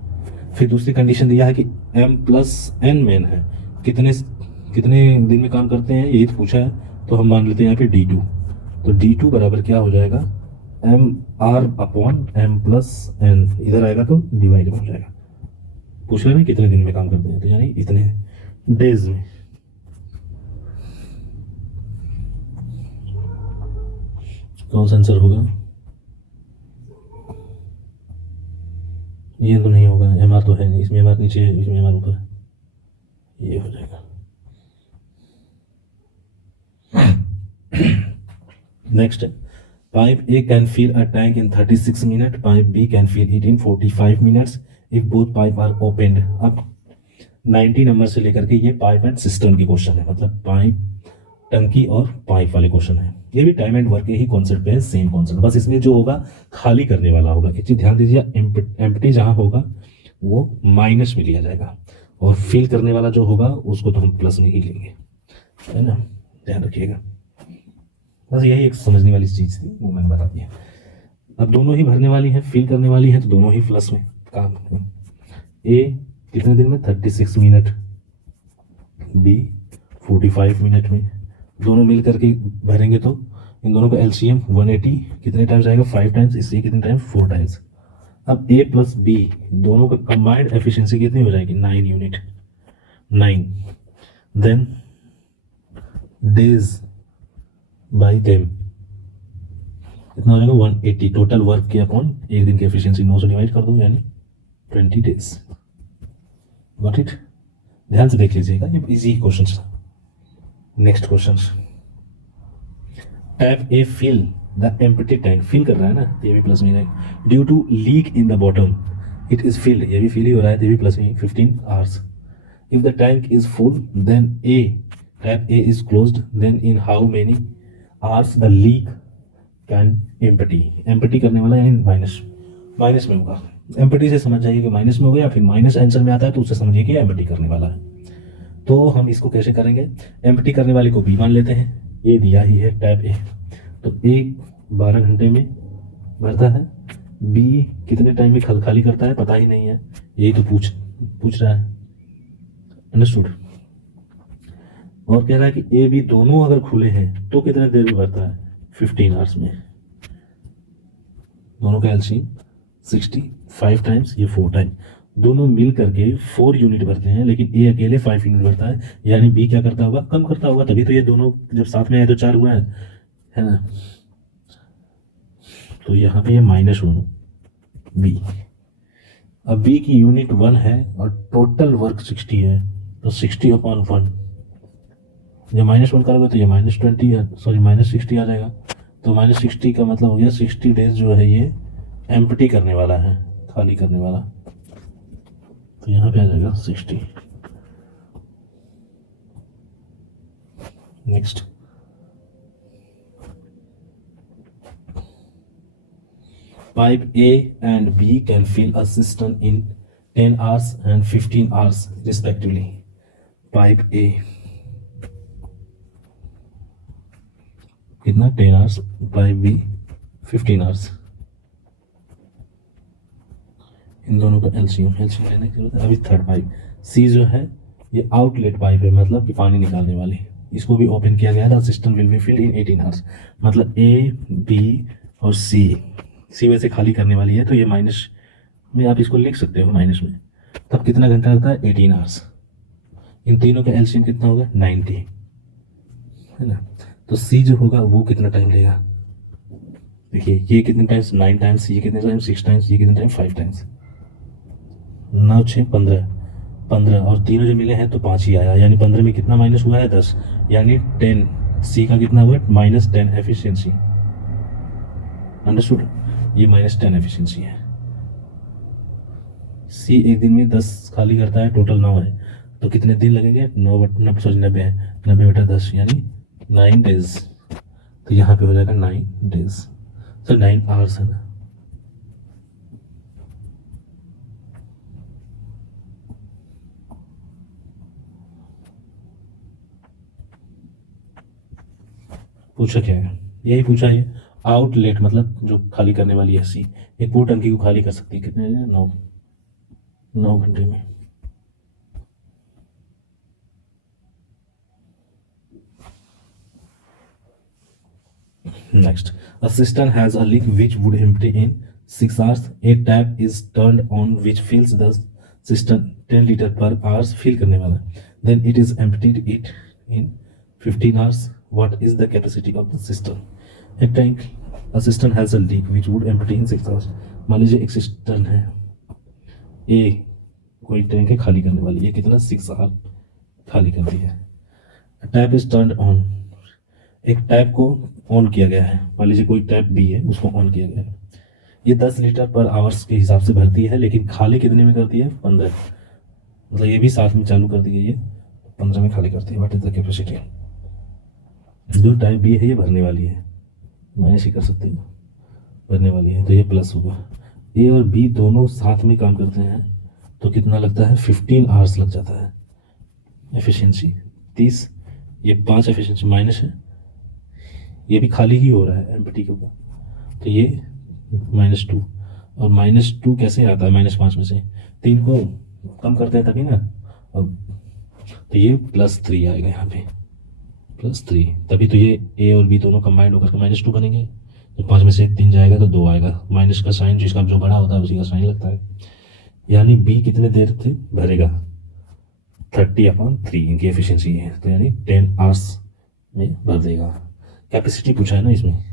फिर दूसरी कंडीशन दिया है कि m प्लस n मैन है, कितने दिन में काम करते हैं यही तो पूछा है, तो हम मान लेते हैं यहाँ पे d2, तो d2 बराबर क्या हो जाएगा m r upon m plus n, इधर आएगा तो डिवाइड हो जाएगा। पूछ रहे हैं कितने दिन में काम करते हैं, तो यानी इतने डेज में। कौन सा आंसर होगा? ये तो नहीं होगा, एम आर तो है नहीं, इसमें एम आर नीचे है, इसमें एम आर ऊपर है, ये हो जाएगा। नेक्स्ट है pipe A can fill a tank in 36 minute, pipe B can fill it in 45 minutes if both pipe are opened. अब 90 नंबर से लेकर के ये पाइप एंड सिस्टम की क्वेश्चन है, मतलब पाइप, टंकी और पाइप वाले क्वेश्चन है। ये भी टाइम एंड वर्क के ही कॉन्सेप्ट पे है, सेम कॉन्सेप्ट, बस इसमें जो होगा खाली करने वाला होगा। एक चीज ध्यान दीजिए, एम्प्टी जहां होगा वो माइनस में लिया जाएगा, और फिल करने वाला जो होगा उसको तो हम प्लस में ही लेंगे, है ना, ध्यान रखिएगा। बस यही एक समझने वाली चीज थी, वो मैंने बता दिया। अब दोनों ही भरने वाली हैं, फिल करने वाली हैं, तो दोनों ही प्लस में काम। ए कितने दिन में 36 मिनट, बी 45 मिनट में, दोनों मिल करके भरेंगे तो इन दोनों का एलसीएम 180 कितने टाइम्स आएगा 5 टाइम्स, इसलिए कितने टाइम्स 4 टाइम्स। अब ए प्लस बी दोनों का कंबाइंड एफिशिएंसी कितनी हो जाएगी 9 unit, 9। Then days by them कितना हो जाएगा 180, टोटल वर्क के अपॉन एक दिन की एफिशिएंसी 9 से डिवाइड कर दो यानी 20 डेज। Got it? ध्यान से देख लीजिएगा, ये इजी क्वेश्चन था। Next question, tap A fill the empty tank, fill कर रहा है ना, ये भी प्लस में रहेगा। Due to leak in the bottom it is filled, ये भी फिल ही हो रहा है, ये भी प्लस में 15 hours. If the tank is full then A, tap A is closed, then in how many hours the leak can empty. Empty करने वाला यानी माइनस में होगा, एम्प्टी से समझ जाइए कि माइनस में हो गया, या फिर माइनस आंसर में आता है तो उससे समझिए कि एम्प्टी करने वाला है। तो हम इसको कैसे करेंगे, एम्प्टी करने वाले को बी मान लेते हैं, ये दिया ही है टैप ए, तो ए 12 घंटे में भरता है, बी कितने टाइम में खाली करता है पता ही नहीं है, यही तो पूछ रहा है, अंडरस्टूड। और कह रहा है कि ए बी दोनों अगर खुले हैं तो कितने देर में भरता है 15 आवर्स में। दोनों का एलसीएम 60, 5 टाइम्स ये 4 टाइम, दोनों मिल करके 4 यूनिट भरते हैं, लेकिन ए अकेले 5 यूनिट भरता है, यानी बी क्या करता होगा, कम करता होगा, तभी तो ये दोनों जब साथ में आए तो 4 हुआ है ना। तो यहाँ पे ये -1 बी। अब बी की यूनिट 1 है और टोटल वर्क 60 है, तो 60/1, जब -1 करोगे तो ये -20 सॉरी -60 आ जाएगा, तो -60 का मतलब हो गया 60 डेज जो है ये एम्प्टी करने वाला है, खाली करने वाला। तो यहाँ पे आ जाएगा 60। Next, pipe A and B can fill a cistern in 10 hours and 15 hours respectively. Pipe A कितना 10 hours, पाइप B 15 hours। इन दोनों का एलसीएम लेने की जरूरत है। अभी थर्ड पाइप C जो है ये आउटलेट पाइप है, मतलब कि पानी निकालने वाली। इसको भी ओपन किया गया था। System will be filled in 18 hours, मतलब A B और C में से खाली करने वाली है। तो ये माइनस में आप इसको लिख सकते हो, माइनस में। तब कितना घंटा लगता है? 18 आवर्स। इन तीनों का एलसीएम कितना होगा? 90, है ना। तो C जो होगा वो कितना टाइम लेगा? देखिए ये कितने टाइम्स? 9 टाइम्स, ये कितने टाइम्स? 6 टाइम्स, ये कितने टाइम? 5 टाइम्स। 9 6 15 और तीनों जो मिले हैं तो 5 ही आया, यानी 15 में कितना माइनस हुआ है? 10, यानी 10। C का कितना हुआ? -10 एफिशिएंसी। अंडरस्टूड? ये -10 एफिशिएंसी है। C एक दिन में 10 खाली करता है, टोटल 9 है, तो कितने दिन लगेंगे? 90 है, 90/10 यानी 9 डेज। तो यहाँ पे हो जाएगा 9 डेज, तो 9 आवर्स है ना। पूछा क्या है? यही पूछा है। आउटलेट मतलब जो खाली करने वाली है C, एक पूरी टंकी को खाली कर सकती है कितने? 9 घंटे में। Next, a cistern has a leak which would empty in 6 hours. A tap is turned on which fills the cistern 10 liter per hour, fill करने वाला। Then it is emptied it in 15 hours. What is the capacity of the cistern? A cistern has a leak which would empty in 6 hours. मान लीजिए एक cistern है A, कोई tank है खाली करने वाली, ये कितना? 6 आवर खाली करती है। टैप इज टर्न ऑन, एक टैप को ऑन किया गया है। मान लीजिए कोई टैप B है, उसको ऑन किया गया है। ये 10 लीटर पर आवर्स के हिसाब से भरती है, लेकिन खाली कितने में करती है? 15। मतलब ये भी साथ में चालू कर दी गई है, 15 में खाली करती है। What is the capacity? जो टाइम B है ये भरने वाली है, माइनस ही कर सकते हो, भरने वाली है, तो ये प्लस होगा। A और B दोनों साथ में काम करते हैं तो कितना लगता है? 15 आवर्स लग जाता है। एफिशिएंसी 30, ये 5 एफिशिएंसी माइनस है, ये भी खाली ही हो रहा है एम्प्टी के ऊपर, तो ये -2। और -2 कैसे आता है? -5 में से 3 को कम करते हैं तभी ना, और तो ये +3 आएगा यहाँ पे, +3। तभी तो ये A और B दोनों कंबाइंड होकर के -2 बनेंगे। जब 5 में से 3 जाएगा तो 2 आएगा। माइनस का साइन जिसका जो बड़ा होता है उसी का साइन लगता है। यानी B कितने देर से भरेगा? 30/3 इनकी एफिशिएंसी है, तो यानी 10 आवर्स में भर देगा। कैपेसिटी पूछा है ना इसमें,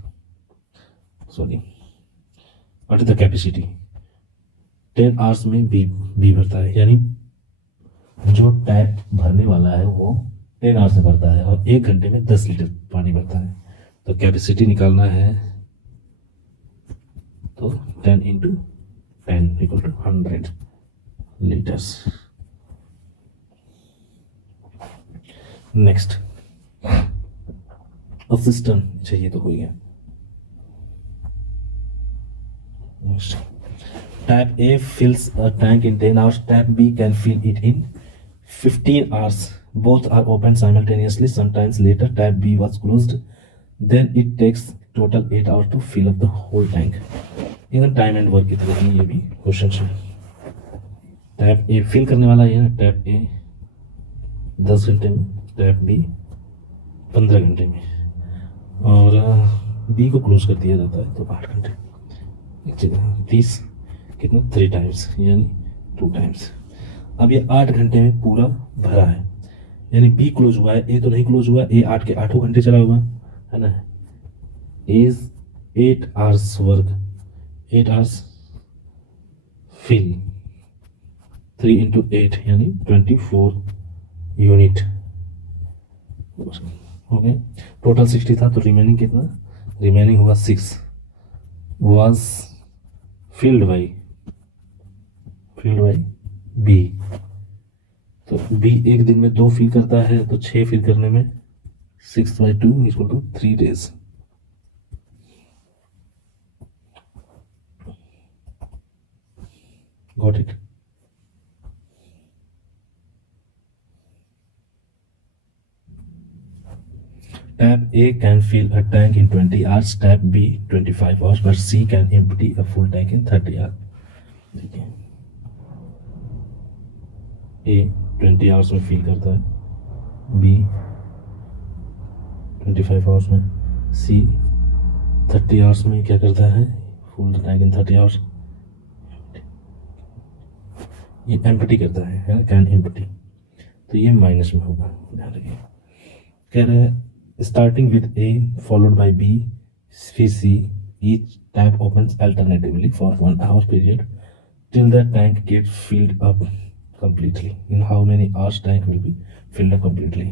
sorry, what is the capacity? 10 hours में बी भरता है, यानी जो टैप भरने वाला है वो 10 आवर्स से भरता है और 1 घंटे में 10 लीटर पानी भरता है। तो कैपेसिटी निकालना है तो 10 × 10 = 100 लीटर्स। नेक्स्ट, सिस्टम, अच्छा ये तो हो गया। Next, tap A fills a tank in 10 hours. Tap B can fill it in 15 hours. Both are opened simultaneously. Sometimes later tap B was closed. Then it takes total 8 hours to fill up the whole tank. इधर time and work की तरह ही ये भी question है। Tap A fill करने वाला है ना, टैप A 10 घंटे में, टैप B 15 घंटे में, और B को क्लोज कर दिया जाता है तो 8 घंटे। एक जगह 30 कितना? 3 टाइम्स, यानी 2 टाइम्स। अब ये 8 घंटे में पूरा भरा है, यानी B क्लोज हुआ है, A तो नहीं क्लोज हुआ। A 8 के 8 घंटे चला हुआ है ना। Is 8 hours work, 8 hours fill, 3 × 8 यानी 24 यूनिट हो गया। टोटल 60 था तो रिमेनिंग कितना? रिमेनिंग होगा 6 वाज फील्ड बाई बी। तो बी एक दिन में 2 फिल करता है, तो 6 फिल करने में 6/2 equal to 3 days। Got it. Tab A can fill a tank in 20 hours, Tab B 25 hours, but C can empty a full tank in 30 hours। देखिए A 20 आवर्स में फिल करता है, B 25 आवर्स में, C 30 hours में क्या करता है, full tank in 30 hours. ये एम्प्टी करता है ना, कैन एम्प्टी, तो ये माइनस में होगा, ध्यान रखिए। कह रहे हैं starting with A followed by B फिर C, each tap opens alternatively for 1 hour period till the tank gets filled up completely। in how many hours tank will be filled up completely।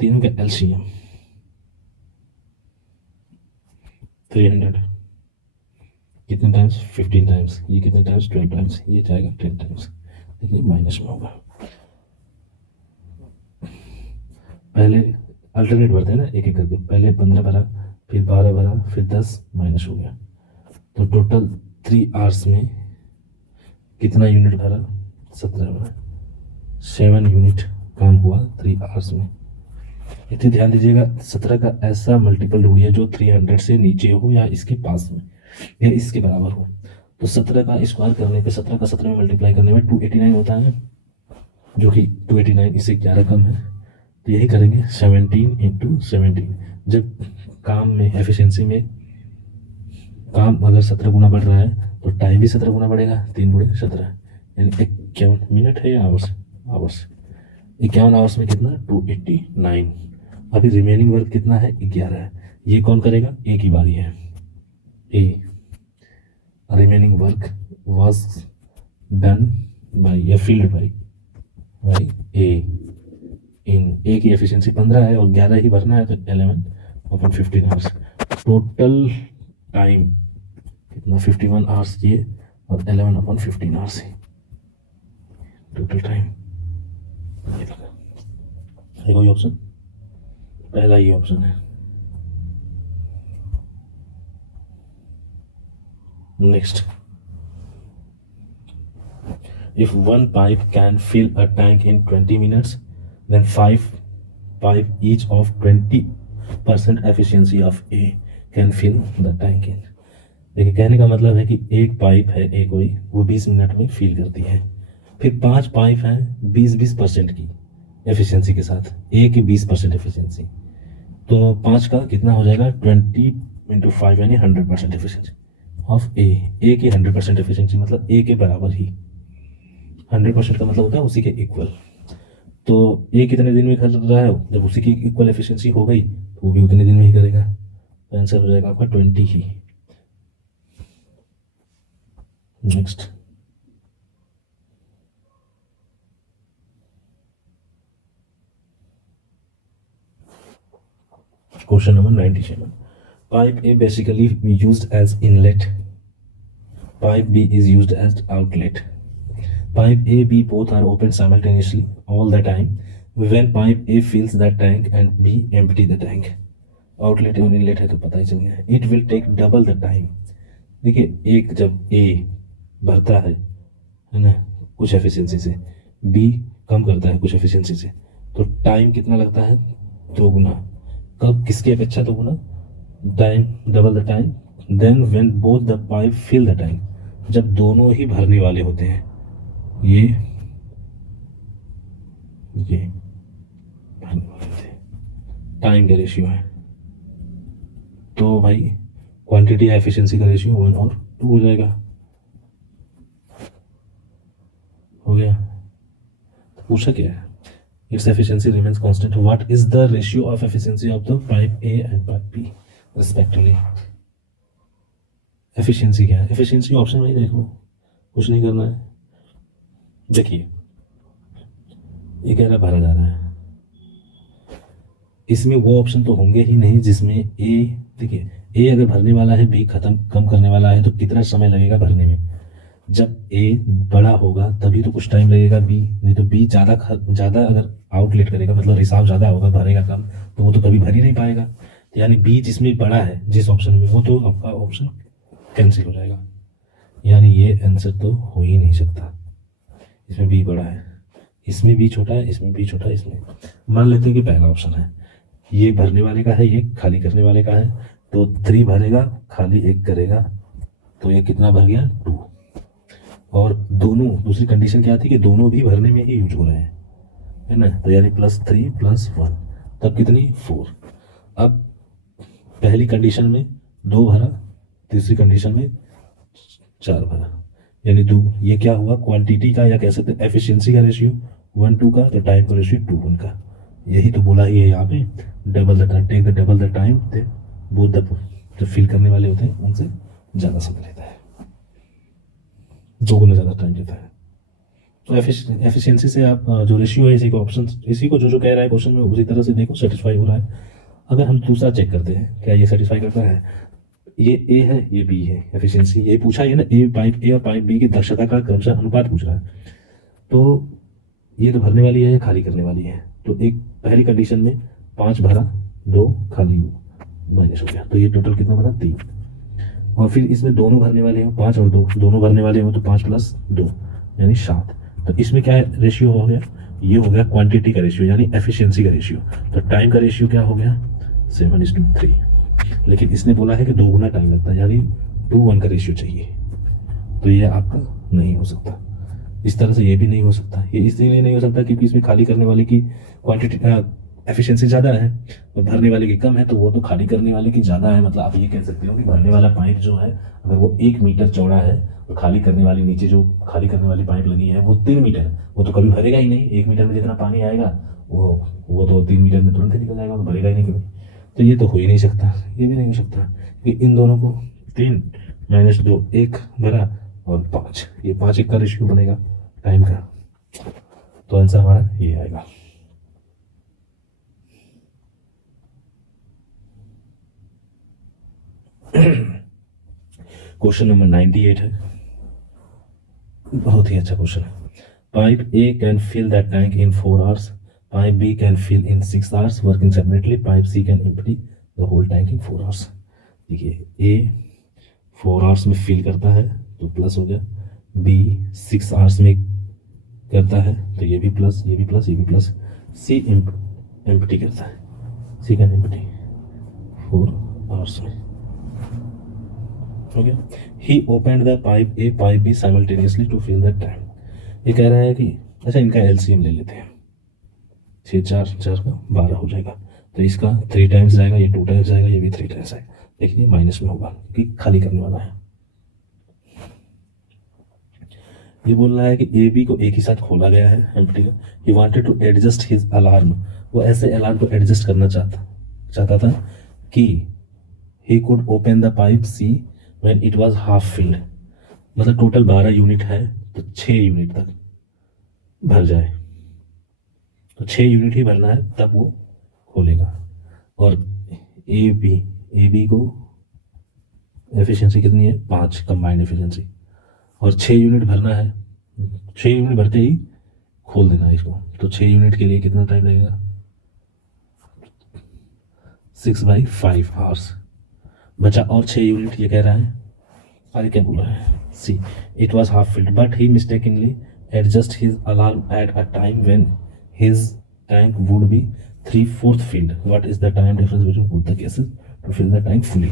तीनों का LCM 300 कितने times, 15 times, ये कितने times, 12 times, ये जाएगा 10 times, लेकिन minus में होगा। पहले अल्टरनेट भरते हैं ना, एक एक करके, पहले 15 भरा, फिर 12 भरा, फिर 10, माइनस हो गया। तो टोटल 3 आवर्स में कितना यूनिट भरा, 17 भरा, 7 यूनिट काम हुआ 3 आवर्स में। इतने ध्यान दीजिएगा, 17 का ऐसा मल्टीपल ढूंढिए जो 300 से नीचे हो या इसके पास में या इसके बराबर हो। तो 17 का स्क्वायर करने पे 17 का 17 में मल्टीप्लाई करने में 289 होता है, जो कि 289 इससे 11 कम है। तो यही करेंगे 17 इंटू 17। जब काम में एफिशिएंसी में काम अगर 17 गुना बढ़ रहा है तो टाइम भी 17 गुना बढ़ेगा, 3 गुणे 17, यानी 51 मिनट है या आवर्स, 51 आवर्स में कितना, 289। अभी रिमेनिंग वर्क कितना है, 11 है। ये कौन करेगा, ए की बारी है। A remaining work was done by या field by A in. A की एफिशिएंसी 15 है और 11 ही भरना है, तो 11/15 आवर्स। टोटल टाइम कितना, 51 आवर्स ये और 11/15 आवर्स ही टोटल टाइम। ये कोई ऑप्शन, पहला ही ऑप्शन है। Next, if one pipe can fill a tank in 20 minutes, then 5 pipe each of 20% efficiency of A can fill the tank in। देखिए कहने का मतलब है कि एक पाइप है ए कोई, वो 20 मिनट में फिल करती है, फिर 5 पाइप हैं 20% की एफिशिएंसी के साथ, ए की 20% एफिशिएंसी, तो 5 का कितना हो जाएगा, 20 × 5 यानी 100% एफिशिएंसी ऑफ ए की 100% एफिशिएंसी मतलब ए के बराबर ही, 100% का मतलब होता है उसी के इक्वल। तो ए कितने दिन में कर रहा है, जब उसी की इक्वल एफिशिएंसी हो गई तो वो भी उतने दिन में ही करेगा, तो आंसर हो जाएगा आपका 20 ही। Next, question number 97। Pipe A basically used as inlet, pipe B is used as outlet. Pipe A, B both are open simultaneously all the time when pipe A fills the tank and B empty the tank। Outlet और inlet है तो पता ही चल गया। It will take double the time. देखिए एक जब A भरता है ना कुछ एफिशिएंसी से, B कम करता है कुछ एफिशिएंसी से, तो टाइम कितना लगता है, 2 गुना। कब, किसकी अपेक्षा 2 गुना, time double the time. Then when both the pipe fill the tank, जब दोनों ही भरने वाले होते हैं, ये टाइम का रेशियो है, तो भाई क्वांटिटी या एफिशिएंसी का रेशियो 1 और 2 हो जाएगा। हो गया, तो पूछा क्या है, it's efficiency remains constant, what is the ratio of efficiency of the pipe A and pipe B respectively. Efficiency क्या है, एफिशिएंसी ऑप्शन में ही देख लो, कुछ नहीं करना है। देखिए ये कह रहा भरा जा रहा है, इसमें वो ऑप्शन तो होंगे ही नहीं जिसमें ए, देखिए ए अगर भरने वाला है, बी खत्म कम करने वाला है, तो कितना समय लगेगा भरने में? जब ए बड़ा होगा तभी तो कुछ टाइम लगेगा बी, नहीं तो बी ज़्यादा अगर आउटलेट करेगा, मतलब रिसाव ज़्यादा होगा, भरेगा कम, तो वो तो कभी भर ही नहीं पाएगा। तो यानी बी जिसमें बड़ा है जिस ऑप्शन में, वो तो आपका ऑप्शन कैंसिल हो जाएगा। यानी ये आंसर तो हो ही नहीं सकता। इसमें बी बड़ा है, इसमें बी छोटा है, इसमें बी छोटा है, इसमें। मान लेते हैं कि पहला ऑप्शन है, ये भरने वाले का है, ये खाली करने वाले का है, तो 3 भरेगा, खाली 1 करेगा, तो ये कितना भर गया? 2। और दोनों, दूसरी कंडीशन क्या थी कि दोनों भी भरने में ही यूज हो रहे हैं, है ना, तो यानी +3 +1, तब कितनी? 4। अब पहली कंडीशन में 2 भरा, तीसरी कंडीशन में 4 भरा, यानी 2। ये क्या हुआ? क्वांटिटी का, या कह सकते हैं एफिशिएंसी का रेशियो 1:2 का, तो टाइम का रेशियो 2:1 का। यही तो बोला ही है यहाँ पे, double the time, take the double the time, both the, जो फिल करने वाले होते हैं उनसे ज़्यादा समय लेता है, 2 गुना ज़्यादा टाइम लेता है। तो एफिशिएंसी से आप जो रेशियो है, इसी को ऑप्शन, इसी को जो कह रहा है क्वेश्चन में, उसी तरह से देखो सेटिस्फाई हो रहा है। अगर हम दूसरा चेक करते हैं, क्या ये सेटिस्फाई करता है? ये ए है, ये बी है, एफिशिएंसी ये पूछा है ना, ए और पाइप बी की दक्षता का क्रमशः अनुपात पूछ रहा है। तो ये तो भरने वाली है, ये खाली करने वाली है, तो एक पहली कंडीशन में 5 भरा, 2 खाली माइनस हो गया, तो ये टोटल कितना बना? 3। और फिर इसमें दोनों भरने वाले हैं, 5 और 2 दोनों भरने वाले हैं, तो 5 + 2 यानी 7। तो इसमें क्या रेशियो हो गया? ये हो गया क्वांटिटी का रेशियो, यानी एफिशिएंसी का रेशियो। तो टाइम का रेशियो क्या हो गया? 7:3। लेकिन इसने बोला है कि 2 गुना टाइम लगता है, यानी 2:1 का रेशियो चाहिए, तो ये आपका नहीं हो सकता। इस तरह से ये भी नहीं हो सकता। ये इसलिए नहीं हो सकता क्योंकि इसमें खाली करने वाले की क्वांटिटी एफिशिएंसी ज़्यादा है और भरने वाले की कम है, तो वो तो खाली करने वाले की ज़्यादा है। मतलब आप ये कह सकते हो कि भरने वाला पाइप जो है, अगर वो 1 मीटर चौड़ा है, तो खाली करने वाली, नीचे जो खाली करने वाली पाइप लगी है वो 3 मीटर है, वो तो कभी भरेगा ही नहीं। 1 मीटर में जितना पानी आएगा वो तो 3 मीटर में तुरंत ही निकल जाएगा, तो भरेगा ही नहीं कभी। तो ये तो हो ही नहीं सकता, ये भी नहीं हो सकता कि इन दोनों को 3 - 2, 1 भरा और 5, ये 5:1 का रेशियो बनेगा टाइम का। तो आंसर हमारा ये आएगा। क्वेश्चन नंबर 98 है, बहुत ही अच्छा क्वेश्चन है। Pipe A can fill that tank in 4 hours, pipe B can fill in 6 hours working separately, pipe C can empty the whole tank in 4 hours। देखिए, ए 4 hours में फिल करता है तो प्लस हो गया, बी 6 hours में करता है तो ये भी प्लस, ये भी प्लस, ये भी प्लस, सी एम्प्टी करता है, सी कैन एम्प्टी 4 hours में। हो गया। He opened the pipe A, pipe B simultaneously to fill the tank. ये कह रहा है कि अच्छा, इनका एलसीएम ले लेते हैं, 6 4 4 का 12 हो जाएगा, तो इसका 3 टाइम्स जाएगा, ये 2 टाइम्स जाएगा, ये भी 3 टाइम्स आएगा, लेकिन ये माइनस में होगा क्योंकि खाली करने वाला है। ये बोल रहा है कि ए बी को एक ही साथ खोला गया है एम्प्टी का। He wanted to adjust his alarm, वो ऐसे अलार्म को एडजस्ट करना चाहता था कि he could open the pipe C when it was half filled. मतलब टोटल 12 यूनिट है तो 6 यूनिट तक भर जाए, तो 6 यूनिट ही भरना है तब वो खोलेगा। और ए बी को एफिशिएंसी कितनी है? 5 कंबाइंड एफिशिएंसी, और 6 यूनिट भरना है, 6 यूनिट भरते ही खोल देना है इसको, तो 6 यूनिट के लिए कितना टाइम लगेगा? 6/5 hours बचा, और 6 यूनिट ये कह रहा है। आगे क्या बोल रहा है? See it was half filled but he mistakenly adjust his alarm at a time when his tank would be 3/4 filled. What is the time difference between both the cases to fill the tank fully?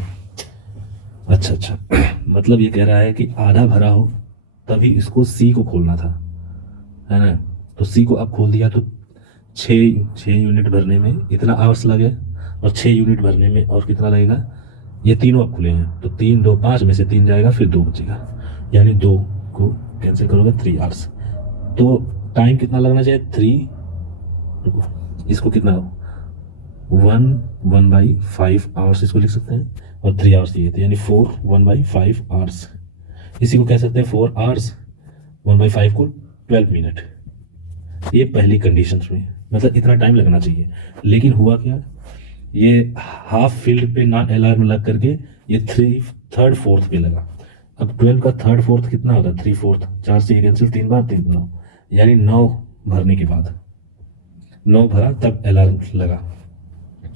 अच्छा मतलब ये कह रहा है कि आधा भरा हो तभी इसको सी को खोलना था, है ना। तो सी को अब खोल दिया तो 6 यूनिट भरने में इतना आवर्स लगे, और 6 यूनिट भरने में और कितना लगेगा? ये तीनों अब खुले हैं तो 3 2 5 में से 3 जाएगा, फिर 2 बचेगा, यानी 2 को कैंसिल करोगे 3 hours। तो टाइम कितना लगना चाहिए? 3, इसको कितना 1/5 hours इसको लिख सकते हैं, और 3 hours चाहिए थे, यानी 4 1/5 hours। इसी को कह सकते हैं 4 hours, 1/5 को 12 मिनट। ये पहली कंडीशन में, मतलब इतना टाइम लगना चाहिए। लेकिन हुआ क्या ये हाफ फील्ड पे ना अलार्म लग करके ये थर्ड फोर्थ पे लगा। अब 12 का थर्ड फोर्थ कितना होता है? 3/4। 4 से 1 कैंसिल, 3 बार 3 9, यानी 9 भरने के बाद 9 भरा तब अलार्म लगा।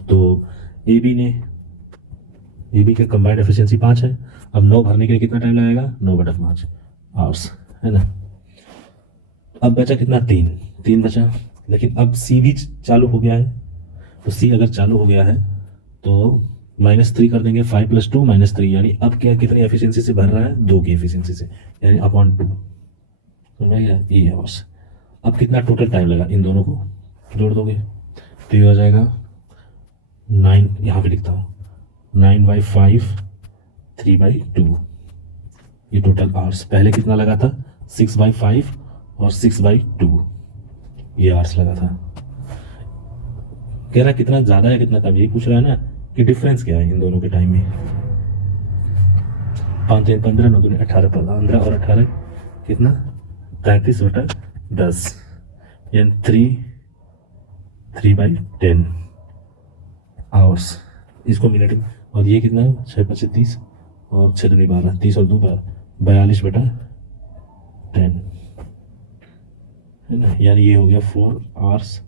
तो ए बी का कंबाइंड एफिशिएंसी 5 है। अब 9 भरने के लिए कितना टाइम लगेगा? 9/5 आवर्स, है ना। अब बचा कितना? 3 बचा। लेकिन अब सी भी चालू हो गया है, तो सी अगर चालू हो गया है तो -3 कर देंगे। 5 + 2 -3, यानी अब क्या कितनी एफिशिएंसी से भर रहा है? 2 की एफिशिएंसी से, यानी अपॉन 2। समझ में गया? ये आवर्स। अब कितना टोटल टाइम लगा? इन दोनों को जोड़ दोगे तो ये हो जाएगा 9, यहाँ पे लिखता हूँ 9/5 3/2, ये टोटल आवर्स। पहले कितना लगा था? 6/5 और 6/2, ये आवर्स लगा था। कह रहा है कितना ज़्यादा है कितना कम, यही पूछ रहा है ना कि डिफरेंस क्या है इन दोनों के टाइम में। 5 3 15, 9 2 18, 15 और 18 कितना? 33/10, यानी 3/10 आवर्स। इसको मिनट में, और ये कितना है? 6 5 30 और 6 2 12, 30 और 2 42/10, है ना। यानी ये हो गया 4 आवर्स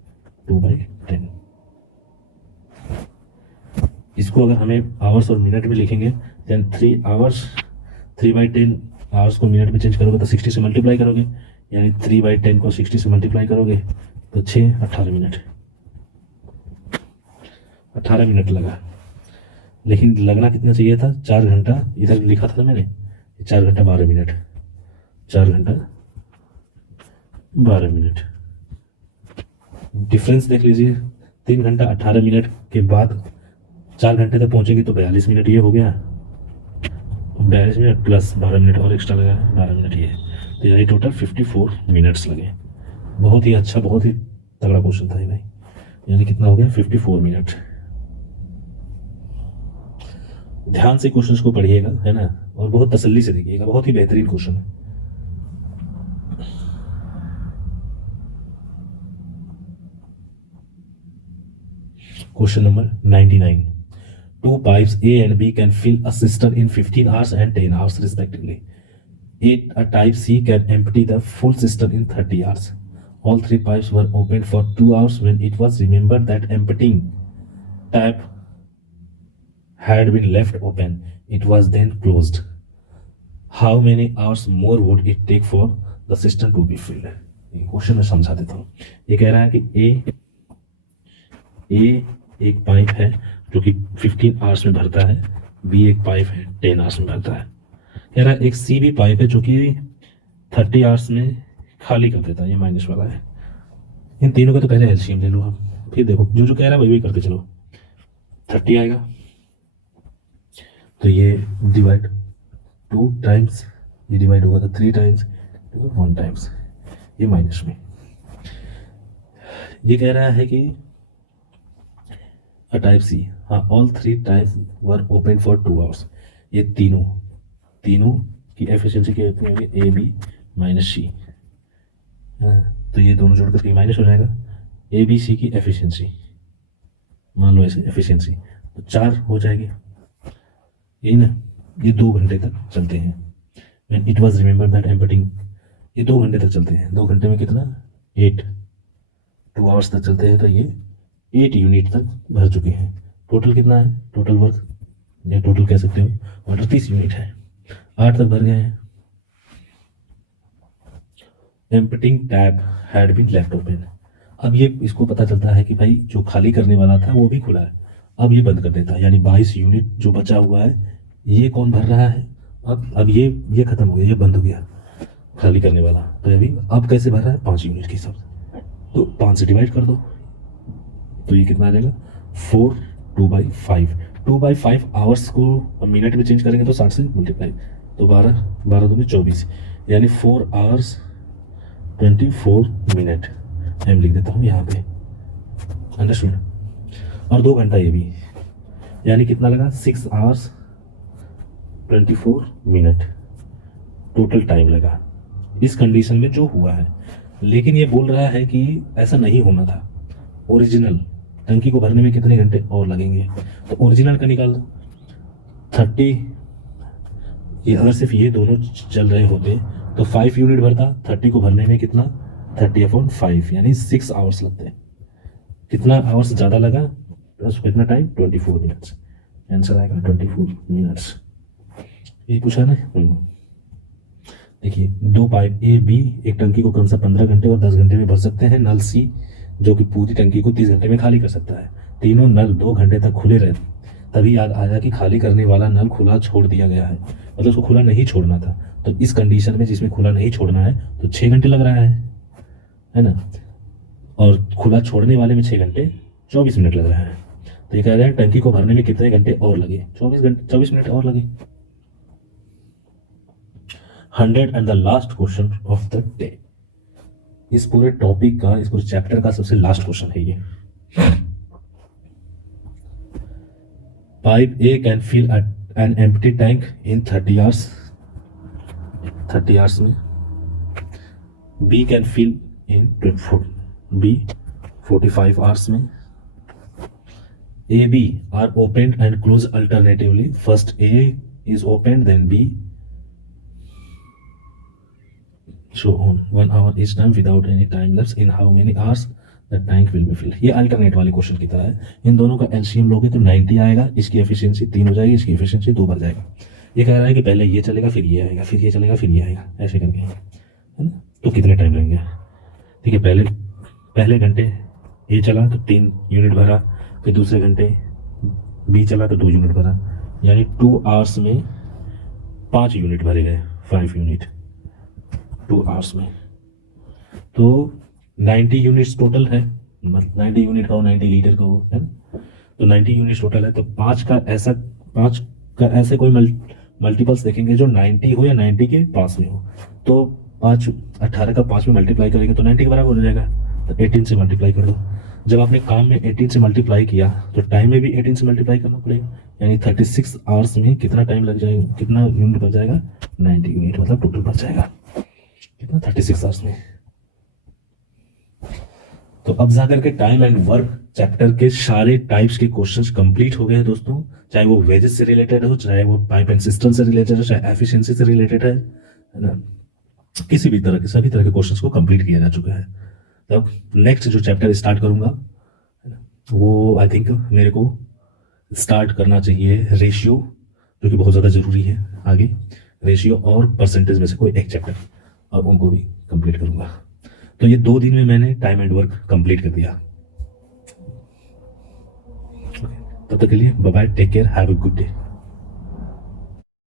2/10। इसको अगर हमें आवर्स और मिनट में लिखेंगे, देन 3 आवर्स 3/10 आवर्स को मिनट में चेंज करोगे तो 60 से मल्टीप्लाई करोगे, यानी 3/10 को 60 से मल्टीप्लाई करोगे तो 6 18 मिनट, 18 मिनट लगा। लेकिन लगना कितना चाहिए था? 4 घंटा। इधर लिखा था ना मैंने 4 घंटा 12 मिनट, 4 घंटा 12 मिनट। डिफरेंस देख लीजिए, 3 घंटा 18 मिनट के बाद 4 घंटे तक पहुंचेंगे तो 42 मिनट ये हो गया। 42 मिनट प्लस 12 मिनट और एक्स्ट्रा लगा, 12 मिनट ये, तो यानी टोटल 54 मिनट्स लगे। बहुत ही अच्छा, बहुत ही तगड़ा क्वेश्चन था ये भाई। यानी कितना हो गया? 54 मिनट। ध्यान से क्वेश्चंस को पढ़िएगा, है ना, और बहुत तसल्ली से देखिएगा, बहुत ही बेहतरीन क्वेश्चन है। Question number 99। Two pipes A and B can fill a cistern in 15 hours and 10 hours respectively. A type C can empty the full cistern in 30 hours. All three pipes were opened for 2 hours when it was remembered that emptying tap had been left open. It was then closed. How many hours more would it take for the cistern to be filled? ये question मैं समझा देता हूँ। ये कह रहा है कि ए एक पाइप है जो कि 15 आवर्स में भरता है, बी एक पाइप है 10 आवर्स में भरता है। कह रहा है एक सी भी पाइप है जो कि 30 आवर्स में खाली कर देता है, ये माइनस वाला है। इन तीनों का तो पहले एलसीएम ले लो आप, फिर देखो जो जो कह रहा है वही करते चलो। 30 आएगा तो ये डिवाइड 2 टाइम्स, ये डिवाइड होगा तो 3 टाइम्स, 1 टाइम्स, ये माइनस में। ये कह रहा है कि टाइप सी, हाँ, all 3 types were open for 2 hours. ये तीनों की एफिशिएंसी कितनी होगी? ए बी माइनस सी, तो ये दोनों जोड़ करके माइनस हो जाएगा। ए बी सी की एफिशिएंसी मान लो ऐसे एफिशिएंसी तो 4 हो जाएगी, यही ना। ये 2 घंटे तक चलते हैं। When it was remember that emptying, ये 2 घंटे तक चलते हैं। 2 घंटे में कितना? 8, 2 आवर्स तक चलते हैं, तो ये 8 यूनिट तक भर चुके हैं। टोटल कितना है? टोटल वर्क, या टोटल कह सकते हो, ऑर्डर 30 यूनिट है, 8 तक भर गए हैं। Emptying tap had been left open. अब ये इसको पता चलता है कि भाई जो खाली करने वाला था वो भी खुला है, अब ये बंद कर देता है, यानी 22 यूनिट जो बचा हुआ है ये कौन भर रहा है? अब ये खत्म हो गया, ये बंद हो गया खाली करने वाला, तो अभी अब कैसे भर रहा है? 5 यूनिट के हिसाब से, तो 5 से डिवाइड कर दो तो ये कितना आ जाएगा? 4 2/5। 2/5 आवर्स को मिनट में चेंज करेंगे तो 60 से मल्टीप्लाई, तो 12 दूनी 24, यानी 4 आवर्स 24 मिनट मैं लिख देता हूँ यहाँ पे, अंडरस्टूड। और 2 घंटा ये भी, यानी कितना लगा? 6 आवर्स 24 मिनट टोटल टाइम लगा इस कंडीशन में जो हुआ है। लेकिन ये बोल रहा है कि ऐसा नहीं होना था, ओरिजिनल टंकी को भरने में कितने घंटे और लगेंगे, तो ओरिजिनल का निकाल दो 30, ये अगर सिर्फ ये दोनों चल रहे होते तो 5 यूनिट भरता, 30 को भरने में कितना 30/5 यानी 6 आवर्स लगते हैं। कितना आवर्स ज़्यादा लगा, प्लस कितना टाइम 24 मिनट्स, आंसर आएगा 24 मिनट्स। ये पूछा ना। देखिए 2 पाइप ए बी एक टंकी को क्रमशः 15 घंटे और 10 घंटे में भर सकते हैं। नल सी जो कि पूरी टंकी को 30 घंटे में खाली कर सकता है। तीनों नल 2 घंटे तक खुले रहे, तभी याद आया कि खाली करने वाला नल खुला छोड़ दिया गया है, मतलब उसको खुला नहीं छोड़ना था। तो इस कंडीशन में जिसमें खुला नहीं छोड़ना है तो 6 घंटे लग रहा है ना, और खुला छोड़ने वाले में 6 घंटे 24 मिनट लग रहा है। तो ये कह रहे हैं टंकी को भरने में कितने घंटे और लगे, 24 मिनट और लगे। 100 and the last question of the day. इस पूरे टॉपिक का, इस पूरे चैप्टर का सबसे लास्ट क्वेश्चन है ये। Pipe A can fill an empty tank in 30 hours, 30 hours में। B can fill in 45 hours में। A B are open and close alternatively, first A is open then B, show on 1 hour each time without any time lapse, in how many hours the tank will be filled। ये alternate वाले question की तरह है। इन दोनों का LCM लोगे तो 90 आएगा, इसकी एफिशिएंसी 3 हो जाएगी, इसकी एफिशिएंसी 2 बढ़ जाएगा। ये कह रहा है कि पहले ये चलेगा फिर ये आएगा, फिर ये चलेगा फिर ये आएगा, ऐसे करके, है ना। तो कितने टाइम लगेंगे, ठीक है। पहले घंटे ए चला तो 3 यूनिट भरा, फिर दूसरे घंटे बी चला तो 2 यूनिट भरा, यानी 2 आवर्स में 5 यूनिट भरे गए, 5 यूनिट 2 आवर्स में। तो 90 यूनिट्स टोटल है, मतलब 90 यूनिट का हो, 90 लीटर का हो, है ना। तो 90 यूनिट्स टोटल है, तो 5 का ऐसे कोई मल्टीपल्स देखेंगे जो 90 हो या 90 के पास में हो। तो 18 का 5 में मल्टीप्लाई करेंगे तो 90 के बराबर हो जाएगा, तो 18 से मल्टीप्लाई कर दो। जब आपने काम में 18 से मल्टीप्लाई किया तो टाइम में भी 18 से मल्टीप्लाई करना पड़ेगा, यानी 36 आवर्स में कितना टाइम लग जाएगा, कितना यूनिट बच जाएगा 90 यूनिट, मतलब टोटल बच जाएगा कितना 36 आवर्स में। तो अब जाकर के टाइम एंड वर्क चैप्टर के सारे टाइप्स के क्वेश्चंस कंप्लीट हो गए हैं दोस्तों, चाहे वो वेजेस से रिलेटेड हो, चाहे वो पाइप एंड सिस्टम से रिलेटेड हो, चाहे एफिशिएंसी से रिलेटेड है ना, किसी भी तरह के सभी तरह के क्वेश्चंस को कंप्लीट किया जा चुका है। तब नेक्स्ट जो चैप्टर स्टार्ट करूंगा वो आई थिंक मेरे को स्टार्ट करना चाहिए रेशियो, जो कि बहुत ज़्यादा ज़रूरी है आगे, रेशियो और परसेंटेज में से कोई एक चैप्टर, और उनको भी कंप्लीट करूंगा। तो ये 2 दिन में मैंने टाइम एंड वर्क कंप्लीट कर दिया। तब तक के लिए bye bye, take care, have a good day.